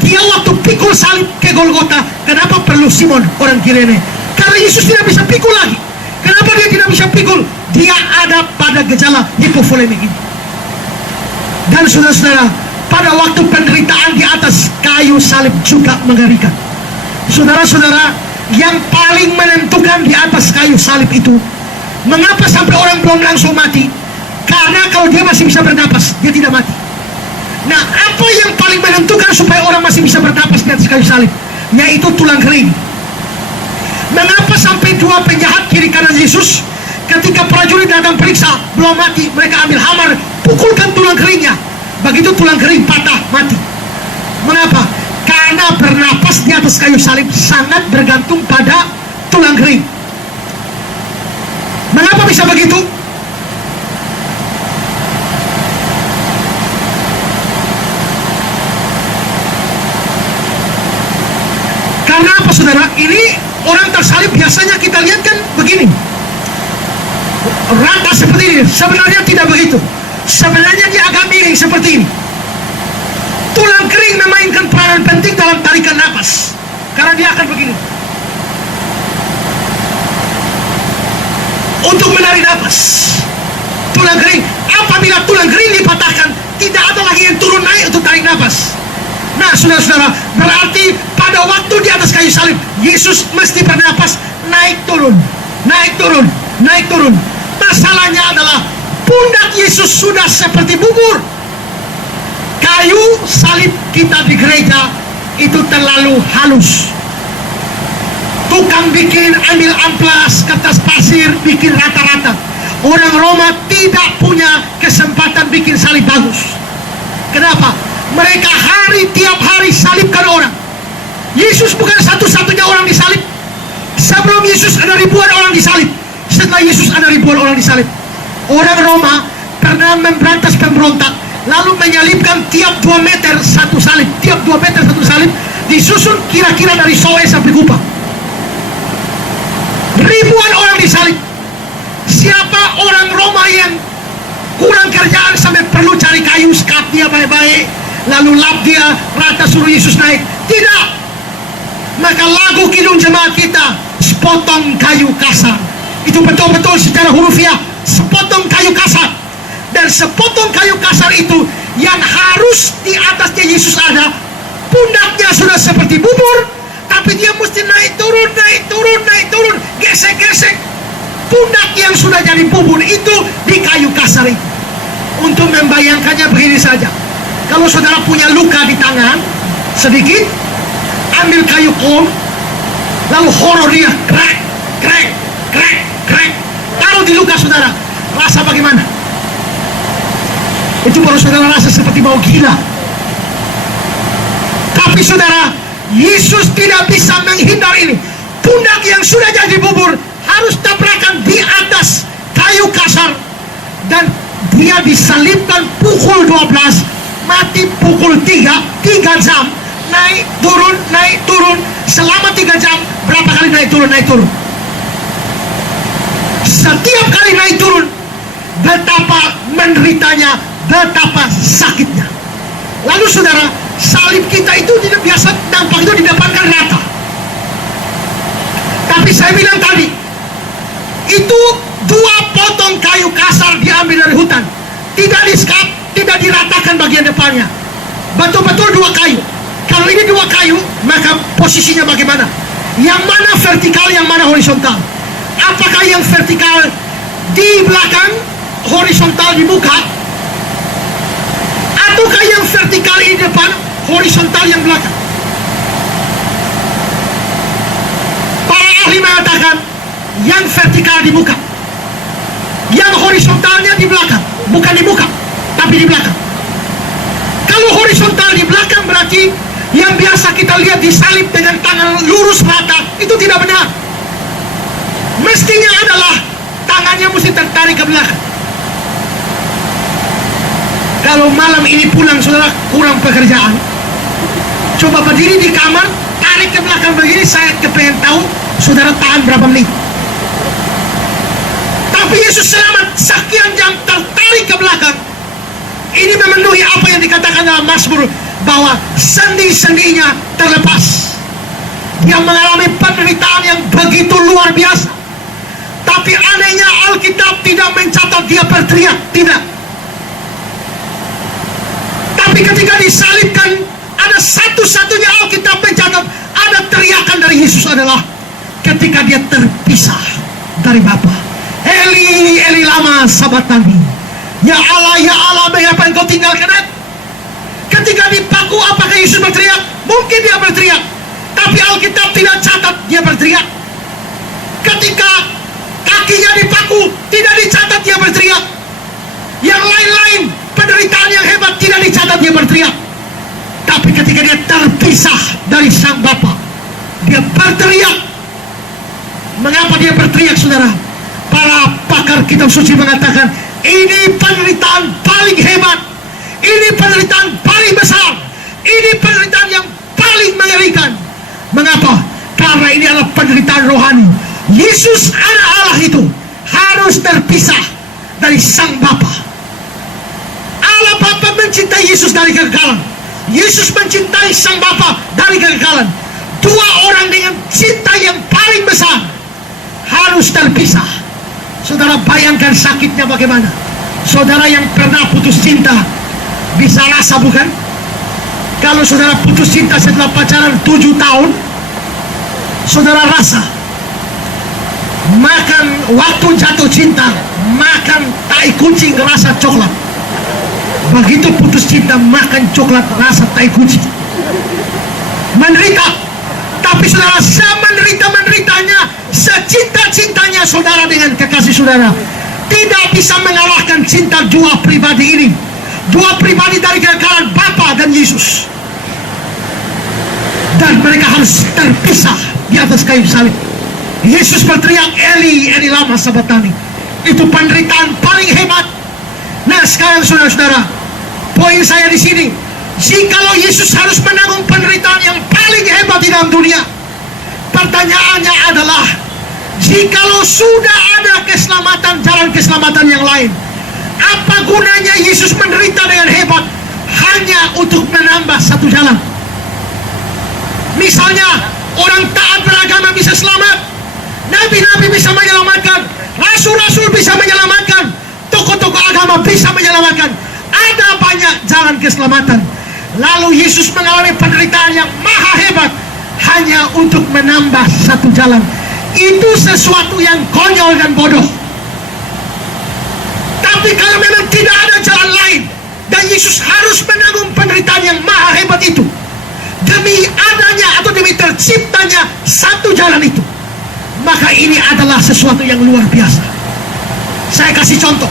Dia waktu pikul salib ke Golgota, kenapa perlu Simon orang Kirene? Karena Yesus tidak bisa pikul lagi. Kenapa dia tidak bisa pikul? Dia ada pada gejala hipovolemik ini. Dan saudara-saudara, pada waktu penderitaan di atas kayu salib juga mengerikan. Saudara-saudara, yang paling menentukan di atas kayu salib itu, mengapa sampai orang belum langsung mati? Karena kalau dia masih bisa bernapas, dia tidak mati. Nah, apa yang paling menentukan supaya orang masih bisa bernapas di atas kayu salib? Yaitu tulang kering. Mengapa sampai 2 penjahat kiri kanan Yesus, ketika prajurit datang periksa belum mati, mereka ambil hammer, pukulkan tulang keringnya. Begitu tulang kering patah, mati. Mengapa? Karena bernapas di atas kayu salib sangat bergantung pada tulang kering. Mengapa bisa begitu? Karena apa saudara? Ini orang tersalib biasanya kita lihat kan begini, rata seperti ini. Sebenarnya tidak begitu. Sebenarnya dia agak miring seperti ini. Tulang kering memainkan peranan penting dalam tarikan napas, karena dia akan begini untuk menarik napas. Tulang kering, apabila tulang kering dipatahkan, tidak ada lagi yang turun naik untuk tarik napas. Nah, saudara-saudara, berarti pada waktu di atas kayu salib, Yesus mesti bernapas naik turun, naik turun, naik turun. Masalahnya adalah pundak Yesus sudah seperti bubur. Kayu salib kita di gereja itu terlalu halus. Tukang bikin, ambil amplas, kertas pasir, bikin rata-rata. Orang Roma tidak punya kesempatan bikin salib bagus. Kenapa? Mereka tiap hari salibkan orang. Yesus bukan satu-satunya orang disalib. Sebelum Yesus ada ribuan orang disalib. Setelah Yesus ada ribuan orang disalib. Orang Roma pernah memberantas pemberontak, lalu menyalibkan tiap 2 meter satu salib. Tiap 2 meter satu salib, disusun kira-kira dari Soe sampai Kupang. Ribuan orang disalib. Siapa orang Roma yang kurang kerjaan sampai perlu cari kayu, sekat dia baik-baik, lalu lap dia rata, suruh Yesus naik? Tidak. Maka lagu kidung jemaat kita, sepotong kayu kasar. Itu betul-betul secara hurufiah, sepotong kayu kasar. Dan sepotong kayu kasar itu yang harus di atasnya Yesus ada. Pundaknya sudah seperti bubur, tapi dia mesti naik turun, naik turun, naik turun, gesek-gesek. Pundak yang sudah jadi bubur itu di kayu kasar itu. Untuk membayangkannya begini saja, kalau saudara punya luka di tangan sedikit, ambil kayu kol, lalu horor dia, krek, krek, krek, krek, taruh di luka saudara, rasa bagaimana? Itu baru saudara rasa seperti mau gila. Tapi saudara, Yesus tidak bisa menghindar ini. Pundak yang sudah jadi bubur harus tabrakan di atas kayu kasar, dan dia disalibkan pukul 12, mati pukul 3 jam, naik turun selama 3 jam. Berapa kali naik turun? Setiap kali naik turun, betapa menderitanya, betapa sakitnya. Lalu saudara, salib kita itu tidak biasa nampak itu di depan kan rata. Tapi saya bilang tadi, itu 2 potong kayu kasar diambil dari hutan, tidak disekap, tidak diratakan bagian depannya, betul-betul 2 kayu. Kalau ini 2 kayu, maka posisinya bagaimana? Yang mana vertikal, yang mana horizontal? Apakah yang vertikal di belakang, horizontal di muka? Ataukah yang vertikal di depan, horizontal yang belakang? Para ahli mengatakan yang vertikal di muka, yang horizontalnya di belakang. Bukan di muka, tapi di belakang. Kalau horizontal di belakang berarti yang biasa kita lihat disalib dengan tangan lurus rata, itu tidak benar. Mestinya adalah tangannya mesti tertarik ke belakang. Kalau malam ini pulang saudara kurang pekerjaan, coba berdiri di kamar, tarik ke belakang begini, saya kepengen tahu saudara tahan berapa menit. Tapi Yesus selamat sekian jam tertarik ke belakang. Ini memenuhi apa yang dikatakan dalam Mazmur, bahwa sendi-sendinya terlepas. Dia mengalami penderitaan yang begitu luar biasa. Tapi anehnya Alkitab tidak mencatat dia berteriak, tidak. Tapi ketika disalibkan, ada satu-satunya Alkitab mencatat ada teriakan dari Yesus adalah ketika dia terpisah dari Bapa. Eli, Eli lama sabatani. Ya Allah, mengapa engkau tinggalkan aku? Ketika dipaku, apakah Yesus berteriak? Mungkin dia berteriak, tapi Alkitab tidak catat dia berteriak. Ketika kakinya dipaku, tidak dicatat dia berteriak. Yang lain-lain, penderitaan yang hebat, tidak dicatat dia berteriak. Tapi ketika dia terpisah dari Sang Bapa, dia berteriak. Mengapa dia berteriak, saudara? Para pakar kitab suci mengatakan, ini penderitaan paling hebat, ini penderitaan paling besar, ini penderitaan yang paling mengerikan. Mengapa? Karena ini adalah penderitaan rohani. Yesus anak Allah itu harus terpisah dari Sang Bapa. Allah Bapa mencintai Yesus dari kegagalan, Yesus mencintai Sang Bapa dari kegagalan. 2 orang dengan cinta yang paling besar harus terpisah. Saudara bayangkan sakitnya bagaimana. Saudara yang pernah putus cinta bisa rasa, bukan? Kalau saudara putus cinta setelah pacaran 7 tahun, saudara rasa makan waktu jatuh cinta, makan tai kucing rasa coklat. Begitu putus cinta makan coklat rasa tai kucing. Menderita. Tapi saudara, semenderita-menderitanya, secinta-cintanya saudara dengan kekasih saudara, tidak bisa mengalahkan cinta 2 pribadi ini. 2 pribadi dari kegagalan, Bapa dan Yesus. Dan mereka harus terpisah di atas kayu salib. Yesus berteriak, Eli, Eli lama sabatani. Itu penderitaan paling hebat. Nah sekarang saudara-saudara, poin saya di sini, jikalau Yesus harus menanggung penderitaan yang paling hebat di dalam dunia, pertanyaannya adalah, jikalau sudah ada keselamatan, jalan keselamatan yang lain, apa gunanya Yesus menderita dengan hebat hanya untuk menambah satu jalan? Misalnya, orang taat beragama bisa selamat, nabi-nabi bisa menyelamatkan, rasul-rasul bisa menyelamatkan, tokoh-tokoh agama bisa menyelamatkan. Ada banyak jalan keselamatan. Lalu Yesus mengalami penderitaan yang maha hebat hanya untuk menambah satu jalan. Itu sesuatu yang konyol dan bodoh. Tapi kalau memang tidak ada jalan lain dan Yesus harus menanggung penderitaan yang maha hebat itu demi adanya atau demi terciptanya satu jalan itu, maka ini adalah sesuatu yang luar biasa. Saya kasih contoh.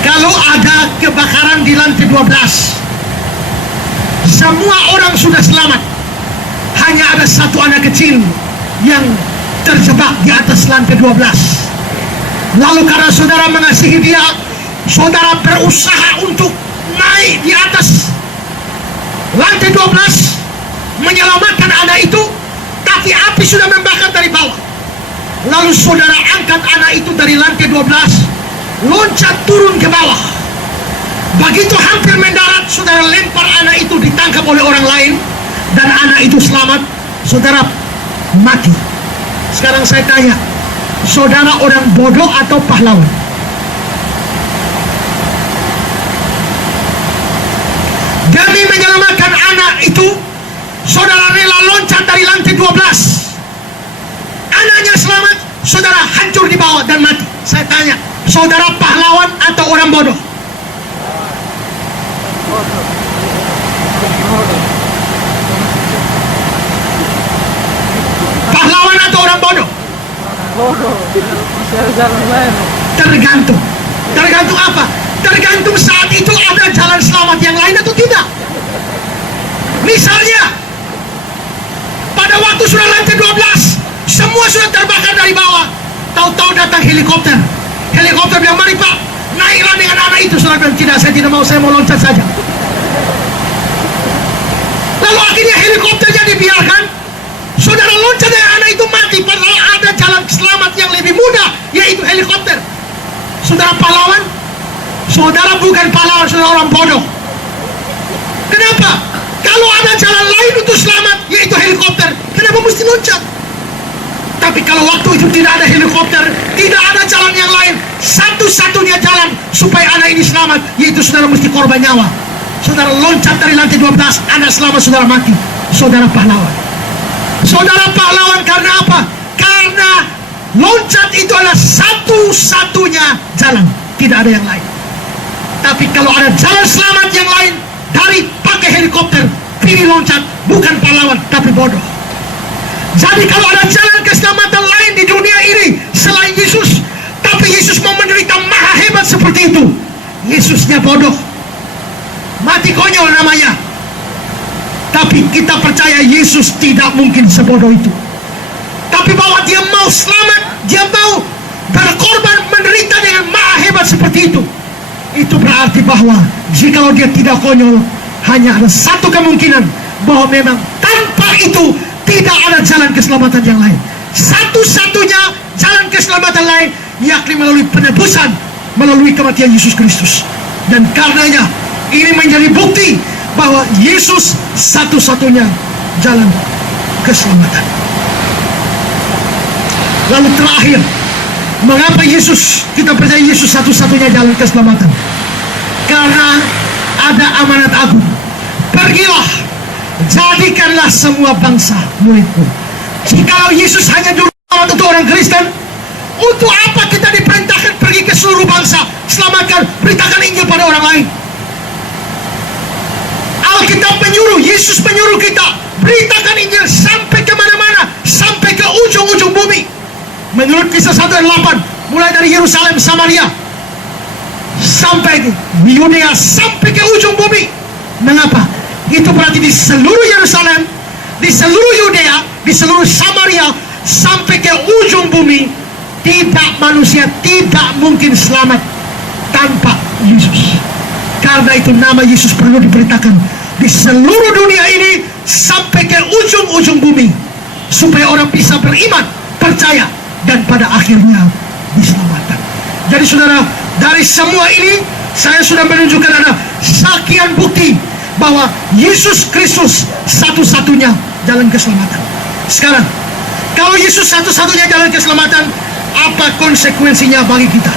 Kalau ada kebakaran di lantai 12, semua orang sudah selamat, hanya ada satu anak kecil yang terjebak di atas lantai 12. Lalu karena saudara mengasihi dia, saudara berusaha untuk naik di atas lantai 12 menyelamatkan anak itu, tapi api sudah membakar dari bawah. Lalu saudara angkat anak itu dari lantai 12, loncat turun ke bawah. Begitu hampir mendarat, saudara lempar anak itu, ditangkap oleh orang lain, dan anak itu selamat, saudara mati. Sekarang saya tanya, saudara orang bodoh atau pahlawan? Demi menyelamatkan anak itu, saudara rela loncat dari lantai 12. Anaknya selamat, saudara hancur di bawah dan mati. Saya tanya, saudara pahlawan atau orang bodoh? Pahlawan atau orang bodoh? Bodoh, masih ada jalan lain. Tergantung. Tergantung apa? Tergantung saat itu ada jalan selamat yang lain atau tidak. Misalnya, pada waktu sudah lantai 12, semua sudah terbakar dari bawah. Tahu-tahu datang helikopter. Helikopter bilang, mari Pak, naiklah dengan anak itu. Saudara bilang, tidak, saya tidak mau, saya mau loncat saja. Lalu akhirnya helikopternya dibiarkan, saudara loncat dengan anak itu mati, padahal ada jalan selamat yang lebih mudah, yaitu helikopter. Saudara pahlawan? Saudara bukan pahlawan, saudara orang bodoh. Kenapa? Kalau ada jalan lain untuk selamat, yaitu helikopter, kenapa mesti loncat? Tapi kalau waktu itu tidak ada helikopter, tidak ada jalan yang lain, satu-satunya jalan supaya anak ini selamat, yaitu saudara mesti korban nyawa. Saudara loncat dari lantai 12, anak selamat, saudara mati. Saudara pahlawan. Saudara pahlawan karena apa? Karena loncat itu adalah satu-satunya jalan, tidak ada yang lain. Tapi kalau ada jalan selamat yang lain, dari pakai helikopter, pilih loncat, bukan pahlawan, tapi bodoh. Jadi kalau ada jalan keselamatan lain di dunia ini selain Yesus, tapi Yesus mau menderita maha hebat seperti itu, Yesusnya bodoh, mati konyol namanya. Tapi kita percaya Yesus tidak mungkin sebodoh itu. Tapi bahwa dia mau selamat, dia mau berkorban, menderita dengan maha hebat seperti itu berarti bahwa jikalau dia tidak konyol, hanya ada satu kemungkinan, bahwa memang tanpa itu tidak ada jalan keselamatan yang lain. Satu-satunya jalan keselamatan lain, yakni melalui penebusan, melalui kematian Yesus Kristus. Dan karenanya ini menjadi bukti bahwa Yesus satu-satunya jalan keselamatan. Lalu terakhir, mengapa Yesus, kita percaya Yesus satu-satunya jalan keselamatan? Karena ada amanat agung. Pergilah, jadikanlah semua bangsa muridku. Jikalau Yesus hanya juru selamat untuk orang Kristen, untuk apa kita diperintahkan pergi ke seluruh bangsa, selamatkan, beritakan Injil pada orang lain? Alkitab menyuruh, Yesus menyuruh kita beritakan Injil sampai kemana-mana, sampai ke ujung-ujung bumi. Menurut Kisah 1 dan 8, mulai dari Yerusalem, Samaria, sampai di Yudea, sampai ke ujung bumi. Mengapa? Itu berarti di seluruh Yerusalem, di seluruh Yudea, di seluruh Samaria, sampai ke ujung bumi, tidak, manusia tidak mungkin selamat tanpa Yesus. Karena itu nama Yesus perlu diberitakan di seluruh dunia ini sampai ke ujung-ujung bumi, supaya orang bisa beriman, percaya, dan pada akhirnya diselamatkan. Jadi saudara, dari semua ini saya sudah menunjukkan ada sekian bukti bahwa Yesus Kristus satu-satunya jalan keselamatan. Sekarang, kalau Yesus satu-satunya jalan keselamatan, apa konsekuensinya bagi kita?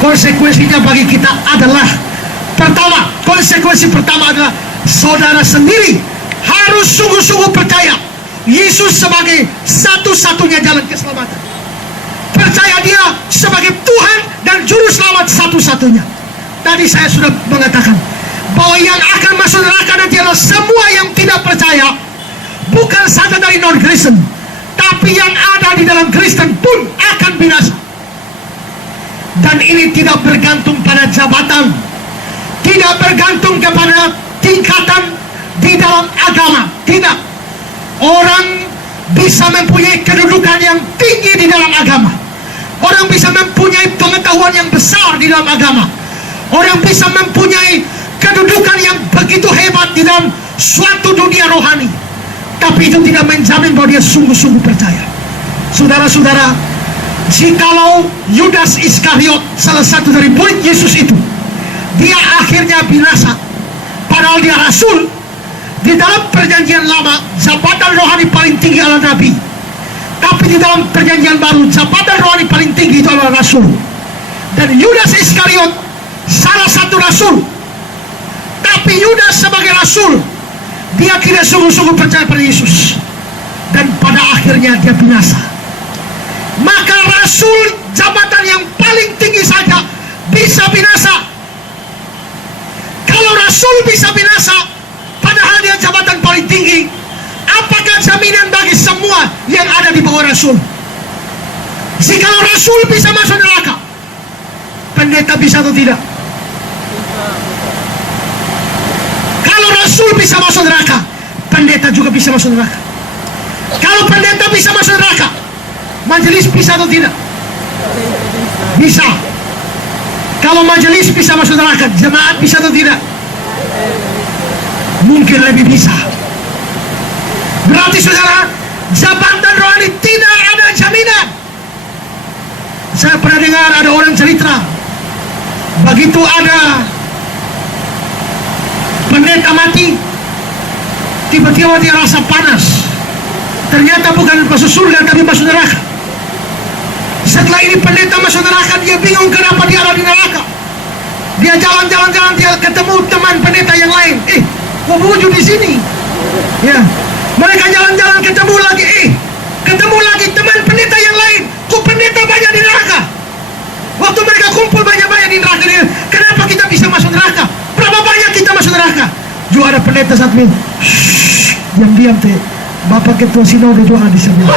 Konsekuensinya bagi kita adalah, pertama, konsekuensi pertama adalah saudara sendiri harus sungguh-sungguh percaya Yesus sebagai satu-satunya jalan keselamatan. Percaya dia sebagai Tuhan dan Juru Selamat satu-satunya. Tadi saya sudah mengatakan bahwa yang akan masuk neraka nanti adalah semua yang tidak percaya, bukan saja dari non-Kristen, tapi yang ada di dalam Kristen pun akan binasa. Dan ini tidak bergantung pada jabatan, tidak bergantung kepada tingkatan di dalam agama. Tidak. Orang bisa mempunyai kedudukan yang tinggi di dalam agama. Orang bisa mempunyai pengetahuan yang besar di dalam agama. Orang bisa mempunyai kedudukan yang begitu hebat di dalam suatu dunia rohani. Tapi itu tidak menjamin bahwa dia sungguh-sungguh percaya. Saudara-saudara, jikalau Yudas Iskariot, salah satu dari murid Yesus itu, dia akhirnya binasa, padahal dia rasul. Di dalam perjanjian lama, jabatan rohani paling tinggi adalah nabi. Tapi di dalam perjanjian baru, jabatan rohani paling tinggi itu adalah rasul. Dan Yudas Iskariot salah satu rasul. Tapi Yudas sebagai rasul, dia tidak sungguh-sungguh percaya pada Yesus. Dan pada akhirnya dia binasa. Maka rasul, jabatan yang paling tinggi saja bisa binasa. Kalau rasul bisa binasa, padahal dia jabatan paling tinggi, apakah jaminan bagi semua yang ada di bawah rasul? Jikalau rasul bisa masuk neraka, pendeta bisa atau tidak? Kalau rasul bisa masuk neraka, pendeta juga bisa masuk neraka. Kalau pendeta bisa masuk neraka, majelis bisa atau tidak? Bisa. Kalau majelis bisa masuk neraka, jemaat bisa atau tidak? Mungkin lebih bisa. Berarti saudara, jabatan rohani tidak ada jaminan. Saya pernah dengar ada orang cerita, begitu ada pendeta mati, tiba-tiba dia rasa panas. Ternyata bukan masuk surga tapi masuk neraka. Setelah ini pendeta masuk neraka, dia bingung kenapa dia ada di neraka. Dia jalan-jalan, dia ketemu teman pendeta yang lain. Kok wujud di sini? Ya, mereka jalan-jalan ketemu lagi. Ketemu lagi teman pendeta yang lain. Kok pendeta banyak di neraka? Waktu mereka kumpul banyak-banyak di neraka, kenapa kita bisa masuk neraka? Berapa banyak kita masuk neraka? Juga ada pendeta saat ini. Diam-diam teh. Bapak Ketua Sinode juga di sebelah.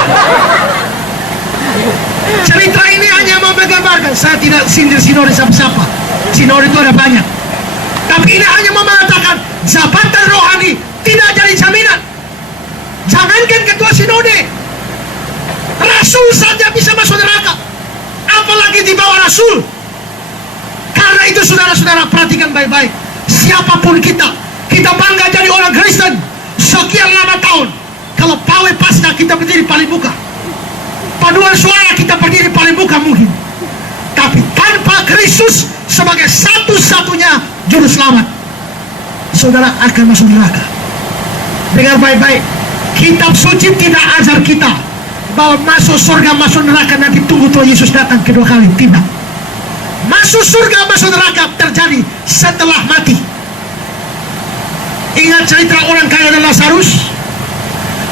Cerita ini hanya mau menggambarkan. Saya tidak sindir sinode siapa-siapa. Sinode itu ada banyak. Tapi ini hanya mau mengatakan jabatan rohani tidak jadi jaminan. Jangankan ketua sinode, rasul saja bisa masuk neraka, apalagi di bawah rasul. Karena itu saudara-saudara perhatikan baik-baik. Siapapun kita bangga jadi orang Kristen sekian lama tahun. Kalau pawai pasca kita berdiri paling muka, paduan suara kita berdiri paling muka mungkin. Tapi tanpa Kristus sebagai satu-satunya juru selamat, saudara akan masuk neraka. Dengar baik-baik, kitab suci tidak ajar kita bahwa masuk surga masuk neraka nanti tunggu Tuhan Yesus datang kedua kali. Tidak. Masuk surga masuk neraka terjadi setelah mati. Ingat cerita orang kaya dan Lazarus?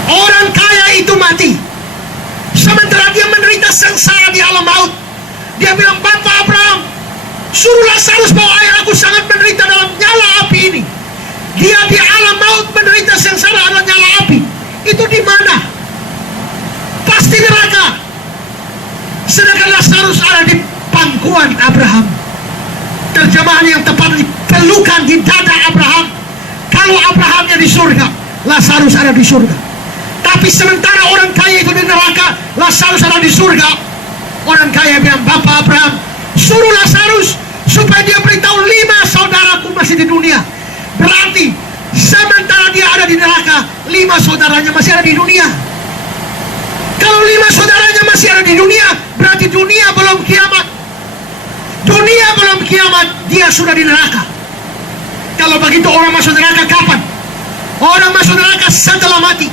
Orang kaya itu mati, sementara dia menderita sengsara di alam maut. Dia bilang, Bapak Abraham, suruh Lazarus bawa air, aku sangat menderita dalam nyala api ini. Dia di alam maut menderita sengsara dalam nyala api. Itu di mana? Pasti neraka. Sedangkan Lazarus ada di pangkuan Abraham. Terjemahan yang tepat, di pelukan di dada Abraham. Kalau Abrahamnya di surga, Lazarus ada di surga. Tapi sementara orang kaya itu di neraka, Lazarus ada di surga. Orang kaya bilang, Bapak Abraham, suruh Lazarus supaya dia beritahu 5 saudaraku masih di dunia. Berarti sementara dia ada di neraka, 5 saudaranya masih ada di dunia. Kalau 5 saudaranya masih ada di dunia, berarti dunia belum kiamat. Dunia belum kiamat, dia sudah di neraka. Kalau begitu orang masuk neraka kapan? Orang masuk neraka setelah mati.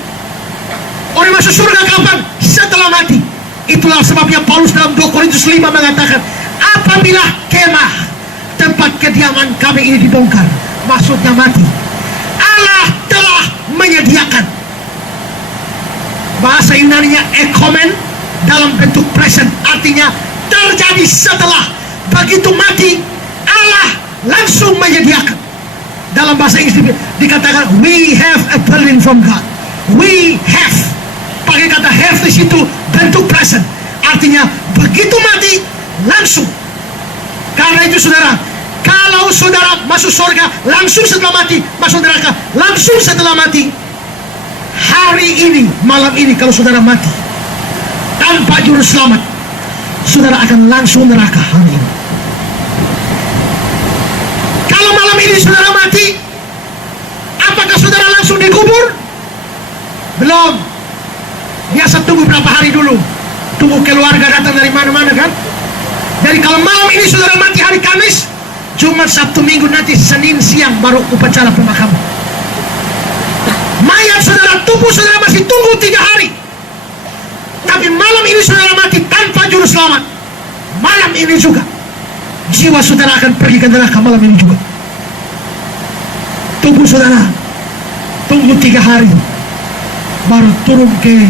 Orang masuk surga kapan? Setelah mati. Itulah sebabnya Paulus dalam 2 Korintus 5 mengatakan, apabila kemah tempat kediaman kami ini dibongkar, maksudnya mati, Allah telah menyediakan. Bahasa Yunaninya ekomen dalam bentuk present, artinya terjadi setelah. Begitu mati, Allah langsung menyediakan. Dalam bahasa Inggris dikatakan, we have a building from God. We have. Pakai kata have di situ bentuk present, artinya begitu mati langsung Karena itu saudara, kalau saudara masuk surga langsung setelah mati, masuk neraka langsung setelah mati, hari ini, malam ini kalau saudara mati tanpa juru selamat, saudara akan langsung neraka hari ini. Kalau malam ini saudara mati, apakah saudara langsung dikubur? Belum. Biasa tunggu berapa hari dulu, tunggu keluarga datang dari mana-mana kan. Jadi kalau malam ini saudara mati hari Kamis, Jumat, Sabtu, Minggu, nanti Senin siang baru upacara pemakaman. Mayat saudara, tubuh saudara masih tunggu 3 hari. Tapi malam ini saudara mati tanpa juru selamat, malam ini juga jiwa saudara akan pergi ke neraka malam ini juga. Tubuh saudara tunggu 3 hari baru turun ke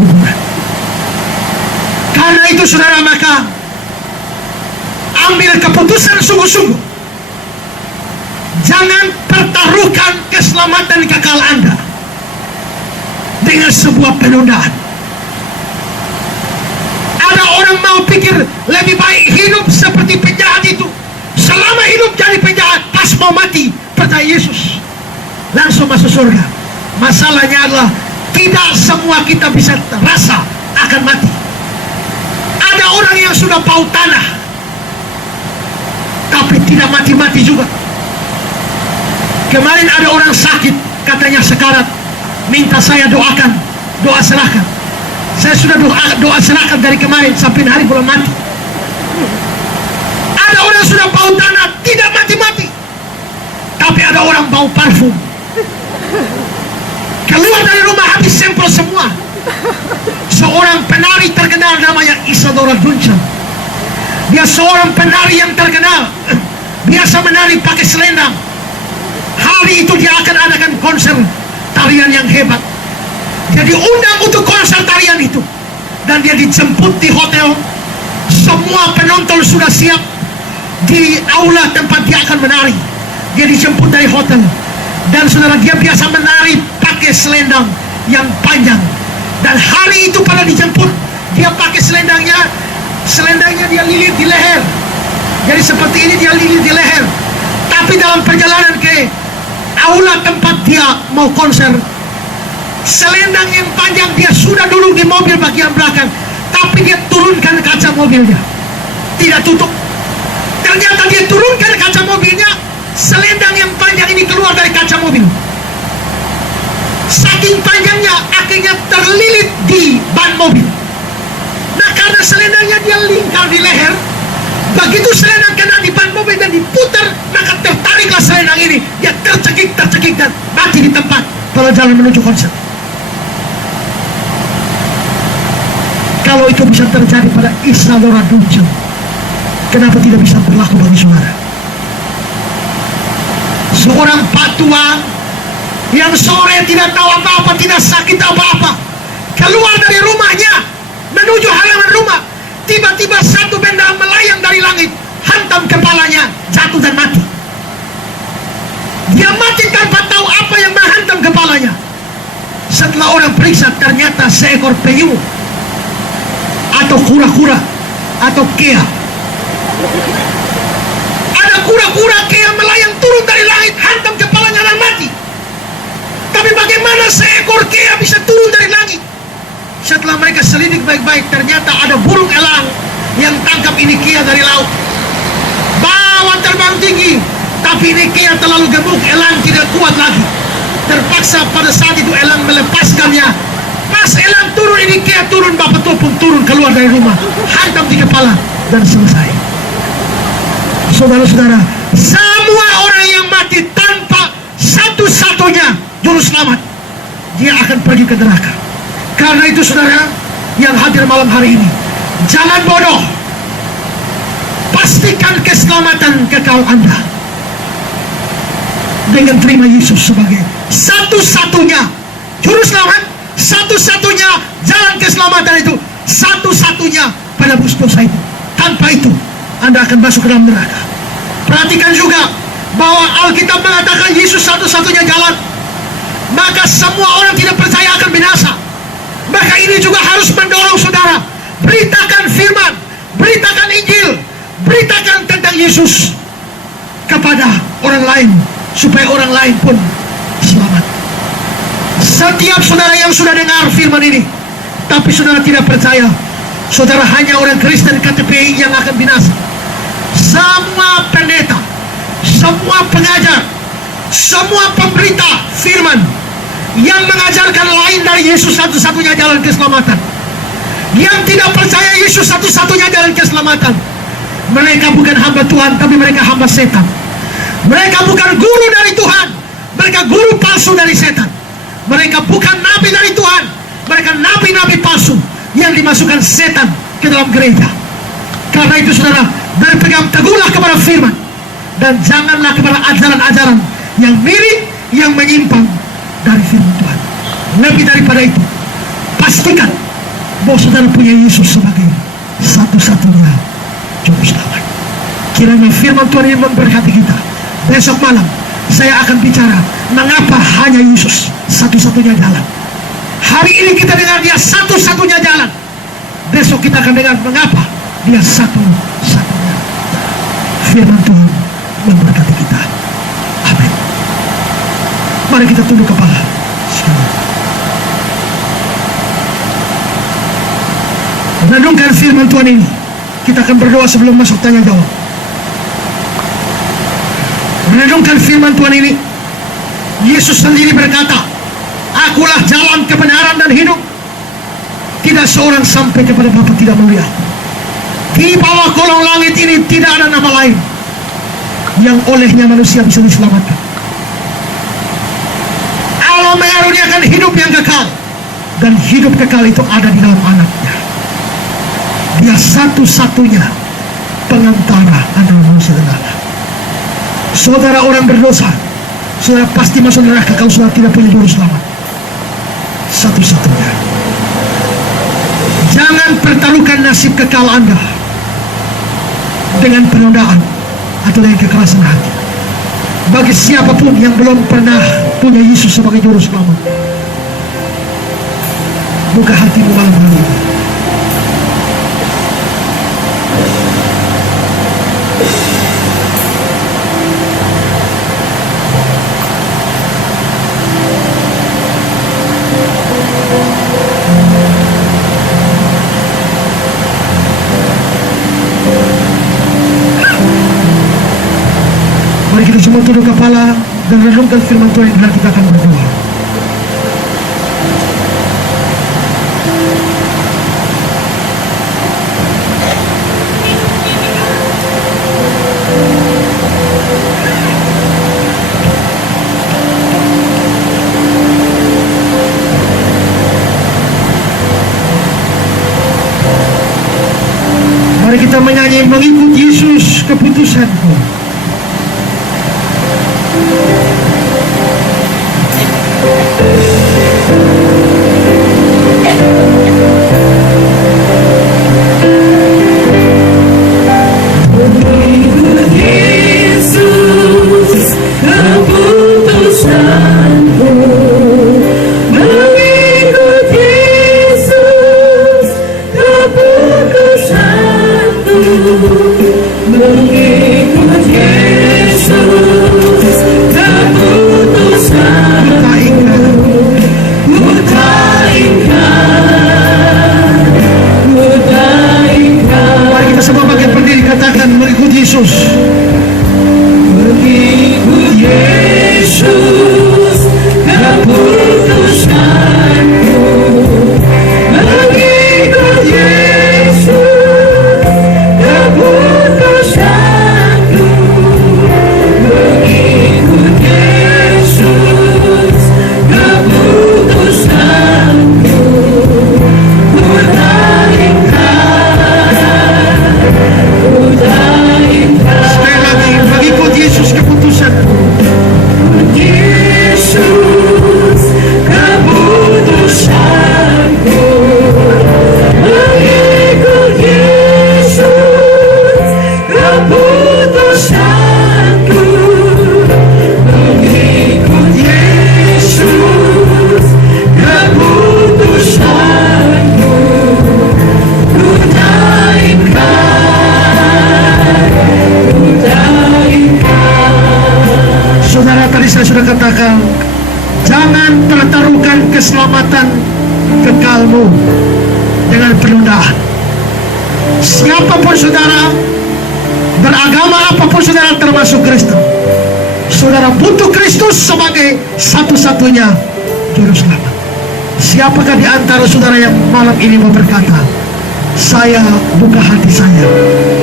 kuburan. Karena itu saudara, maka ambil keputusan sungguh-sungguh. Jangan pertaruhkan keselamatan kekal Anda dengan sebuah penundaan. Ada orang mau pikir lebih baik hidup seperti penjahat itu, selama hidup jadi penjahat, pas mau mati percaya Yesus langsung masuk surga. Masalahnya adalah tidak semua kita bisa rasa akan mati. Ada orang yang sudah paut tanah tapi tidak mati-mati juga. Kemarin ada orang sakit, katanya sekarat, minta saya doakan, doa serahkan. Saya sudah doa serahkan dari kemarin sampai hari belum mati. Ada orang sudah bau tanah tidak mati-mati, tapi ada orang bau parfum, keluar dari rumah habis sampel semua. Seorang penari terkenal namanya Isadora Duncan. Dia seorang penari yang terkenal, biasa menari pakai selendang. Hari itu dia akan adakan konser tarian yang hebat. Dia diundang untuk konser tarian itu, dan dia dijemput di hotel. Semua penonton sudah siap di aula tempat dia akan menari. Dia dijemput dari hotel, dan saudara, dia biasa menari pakai selendang yang panjang. Dan hari itu pada dijemput, dia pakai selendangnya dia lilit di leher. Jadi seperti ini dia lilit di leher. Tapi dalam perjalanan ke aula tempat dia mau konser, selendang yang panjang dia sudah duduk di mobil bagian belakang, tapi dia turunkan kaca mobilnya, tidak tutup. Ternyata dia turunkan kaca mobilnya, selendang yang panjang ini keluar dari kaca mobil. Saking panjangnya akhirnya terlilit di ban mobil. Nah, karena selendangnya dia lingkar di leher, begitu selendang kena di ban mobil dan diputar, maka tertariklah selendang ini. Dia tercekik dan mati di tempat pada jalan menuju konser. Kalau itu bisa terjadi pada Isadora Duncan, kenapa tidak bisa berlaku bagi saudara? Seorang patua yang sore tidak tahu apa-apa, tidak sakit apa-apa, keluar dari rumahnya menuju halaman rumah, tiba-tiba satu benda melayang dari langit, hantam kepalanya, jatuh dan mati. Dia mati tanpa tahu apa yang menghantam kepalanya. Setelah orang periksa, ternyata seekor penyu atau kura-kura atau kea. Ada kura-kura kea melayang turun dari langit, hantam kepalanya dan mati. Tapi bagaimana seekor kea bisa turun dari langit? Setelah mereka selidik baik-baik, ternyata ada burung elang yang tangkap ini kea dari laut, bawa terbang tinggi. Tapi ini kea terlalu gemuk, elang tidak kuat lagi. Terpaksa pada saat itu elang melepaskannya. Pas elang turun, ini kea turun, bapak pun turun keluar dari rumah, hantam di kepala dan selesai. Saudara-saudara, semua orang yang mati tanpa satu-satunya juru selamat, dia akan pergi ke neraka. Karena itu saudara yang hadir malam hari ini, jangan bodoh. Pastikan keselamatan kekal Anda dengan terima Yesus sebagai satu-satunya juru selamat, satu-satunya jalan keselamatan itu, satu-satunya penebus dosa itu. Tanpa itu Anda akan masuk ke dalam neraka. Perhatikan juga bahwa Alkitab mengatakan Yesus satu-satunya jalan, maka semua orang tidak percaya akan binasa. Maka ini juga harus mendorong saudara, beritakan firman, beritakan Injil, beritakan tentang Yesus kepada orang lain, supaya orang lain pun selamat. Setiap saudara yang sudah dengar firman ini, tapi saudara tidak percaya, saudara hanya orang Kristen KTP yang akan binasa. Semua pendeta, semua pengajar, semua pemberita firman yang mengajarkan lain dari Yesus satu-satunya jalan keselamatan, yang tidak percaya Yesus satu-satunya jalan keselamatan, mereka bukan hamba Tuhan, tapi mereka hamba setan. Mereka bukan guru dari Tuhan, mereka guru palsu dari setan. Mereka bukan nabi dari Tuhan, mereka nabi-nabi palsu yang dimasukkan setan ke dalam gereja. Karena itu saudara, berpegang teguhlah kepada firman, dan janganlah kepada ajaran-ajaran yang mirip, yang menyimpang dari firman Tuhan. Lebih daripada itu, pastikan bahwa saudara punya Yesus sebagai satu-satunya juru selamat. Kiranya firman Tuhan ini memberkati kita. Besok malam saya akan bicara mengapa hanya Yesus satu-satunya jalan. Hari ini kita dengar dia satu-satunya jalan. Besok kita akan dengar mengapa dia satu-satunya. Firman Tuhan memberkati kita. Amin. Mari kita tunduk kepala sekali. Renungkan firman Tuhan ini. Kita akan berdoa sebelum masuk tanya jawab. Renungkan firman Tuhan ini. Yesus sendiri berkata, akulah jalan, kebenaran, dan hidup. Tidak seorang sampai kepada Bapa tidak melalui aku. Di bawah kolong langit ini tidak ada nama lain yang olehnya manusia bisa diselamatkan. Allah mengaruniakan hidup yang kekal, dan hidup kekal itu ada di dalam Anaknya. Dia satu-satunya pengantara antara manusia dan Allah. Saudara orang berdosa, saudara pasti masuk neraka kalau saudara tidak punya juru selamat. Satu-satunya. Jangan pertaruhkan nasib kekal Anda dengan penodaan atau dengan kekerasan hati. Bagi siapapun yang belum pernah punya Yesus sebagai juru selamat, buka hatimu malam hari ini. Mari kita semua tunduk kepala dan renungkan firman Tuhan, dan kita akan berdoa. Mari kita menyanyi mengikut Yesus keputusanku. Mengikut mempertaruhkan keselamatan kekalmu dengan penundaan. Siapapun saudara, beragama apapun saudara, termasuk Kristen, saudara butuh Kristus sebagai satu-satunya juru selamat. Siapakah di antara saudara yang malam ini mau berkata, saya buka hati saya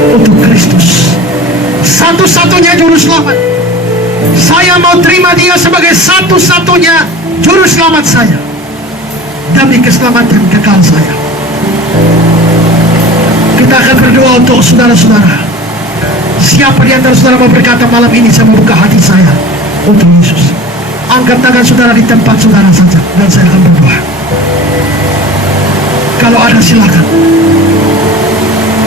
untuk Kristus, satu-satunya juru selamat. Saya mau terima dia sebagai satu-satunya juru selamat saya demi keselamatan kekal saya. Kita akan berdoa untuk saudara-saudara. Siapa di antara saudara mau berkata malam ini, saya mau buka hati saya untuk Yesus? Angkat tangan saudara di tempat saudara saja, dan saya akan berdoa. Kalau ada silakan.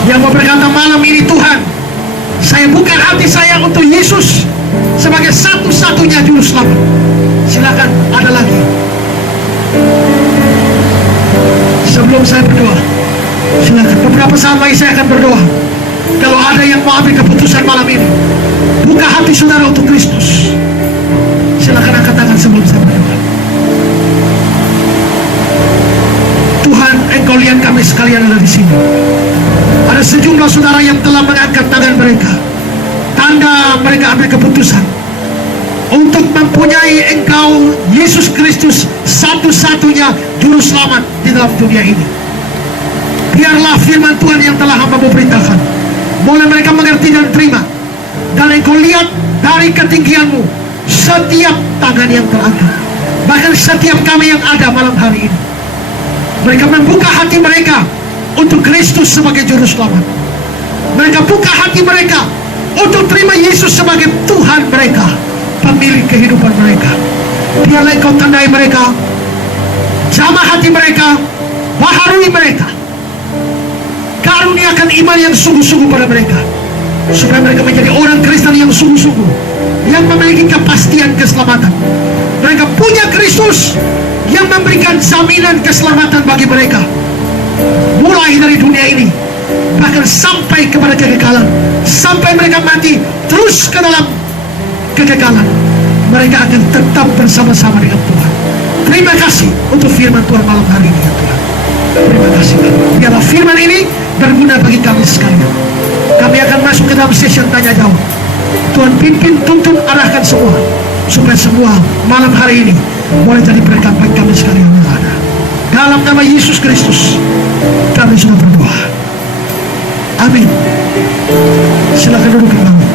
Yang mau berkata malam ini, Tuhan, saya buka hati saya untuk Yesus sebagai satu-satunya juru selamat. Silakan, ada lagi. Sebelum saya berdoa, silakan. Beberapa saat lagi saya akan berdoa. Kalau ada yang mau ambil keputusan malam ini, buka hati saudara untuk Kristus, silakan angkat tangan sebelum saya berdoa. Tuhan, Engkau lihat kami sekalian ada di sini. Ada sejumlah saudara yang telah mengangkat tangan mereka, tanda mereka ambil keputusan untuk mempunyai Engkau Yesus Kristus satu-satunya juru selamat di dalam dunia ini. Biarlah firman Tuhan yang telah hamba-Mu perintahkan boleh mereka mengerti dan terima, dan Engkau lihat dari ketinggian-Mu setiap tangan yang terangkat, bahkan setiap kami yang ada malam hari ini. Mereka membuka hati mereka untuk Kristus sebagai juru selamat. Mereka buka hati mereka untuk terima Yesus sebagai Tuhan mereka, pemilik kehidupan mereka. Biarlah Engkau tandai mereka, jamah hati mereka, baharui mereka, karuniakan iman yang sungguh-sungguh pada mereka, supaya mereka menjadi orang Kristen yang sungguh-sungguh, yang memiliki kepastian keselamatan. Mereka punya Kristus yang memberikan jaminan keselamatan bagi mereka, mulai dari dunia ini bahkan sampai kepada kekekalan. Sampai mereka mati terus ke dalam kekekalan, mereka akan tetap bersama-sama dengan Tuhan. Terima kasih untuk firman Tuhan malam hari ini, ya Tuhan. Terima kasih. Biarlah firman ini berguna bagi kami sekalian. Kami akan masuk ke dalam sesi tanya jawab. Tuhan pimpin, tuntun, arahkan semua, supaya semua malam hari ini boleh jadi berkat bagi kami sekalian yang ada. Dalam nama Yesus Kristus kami sudah berdoa. Amin. Silakan duduk kembali.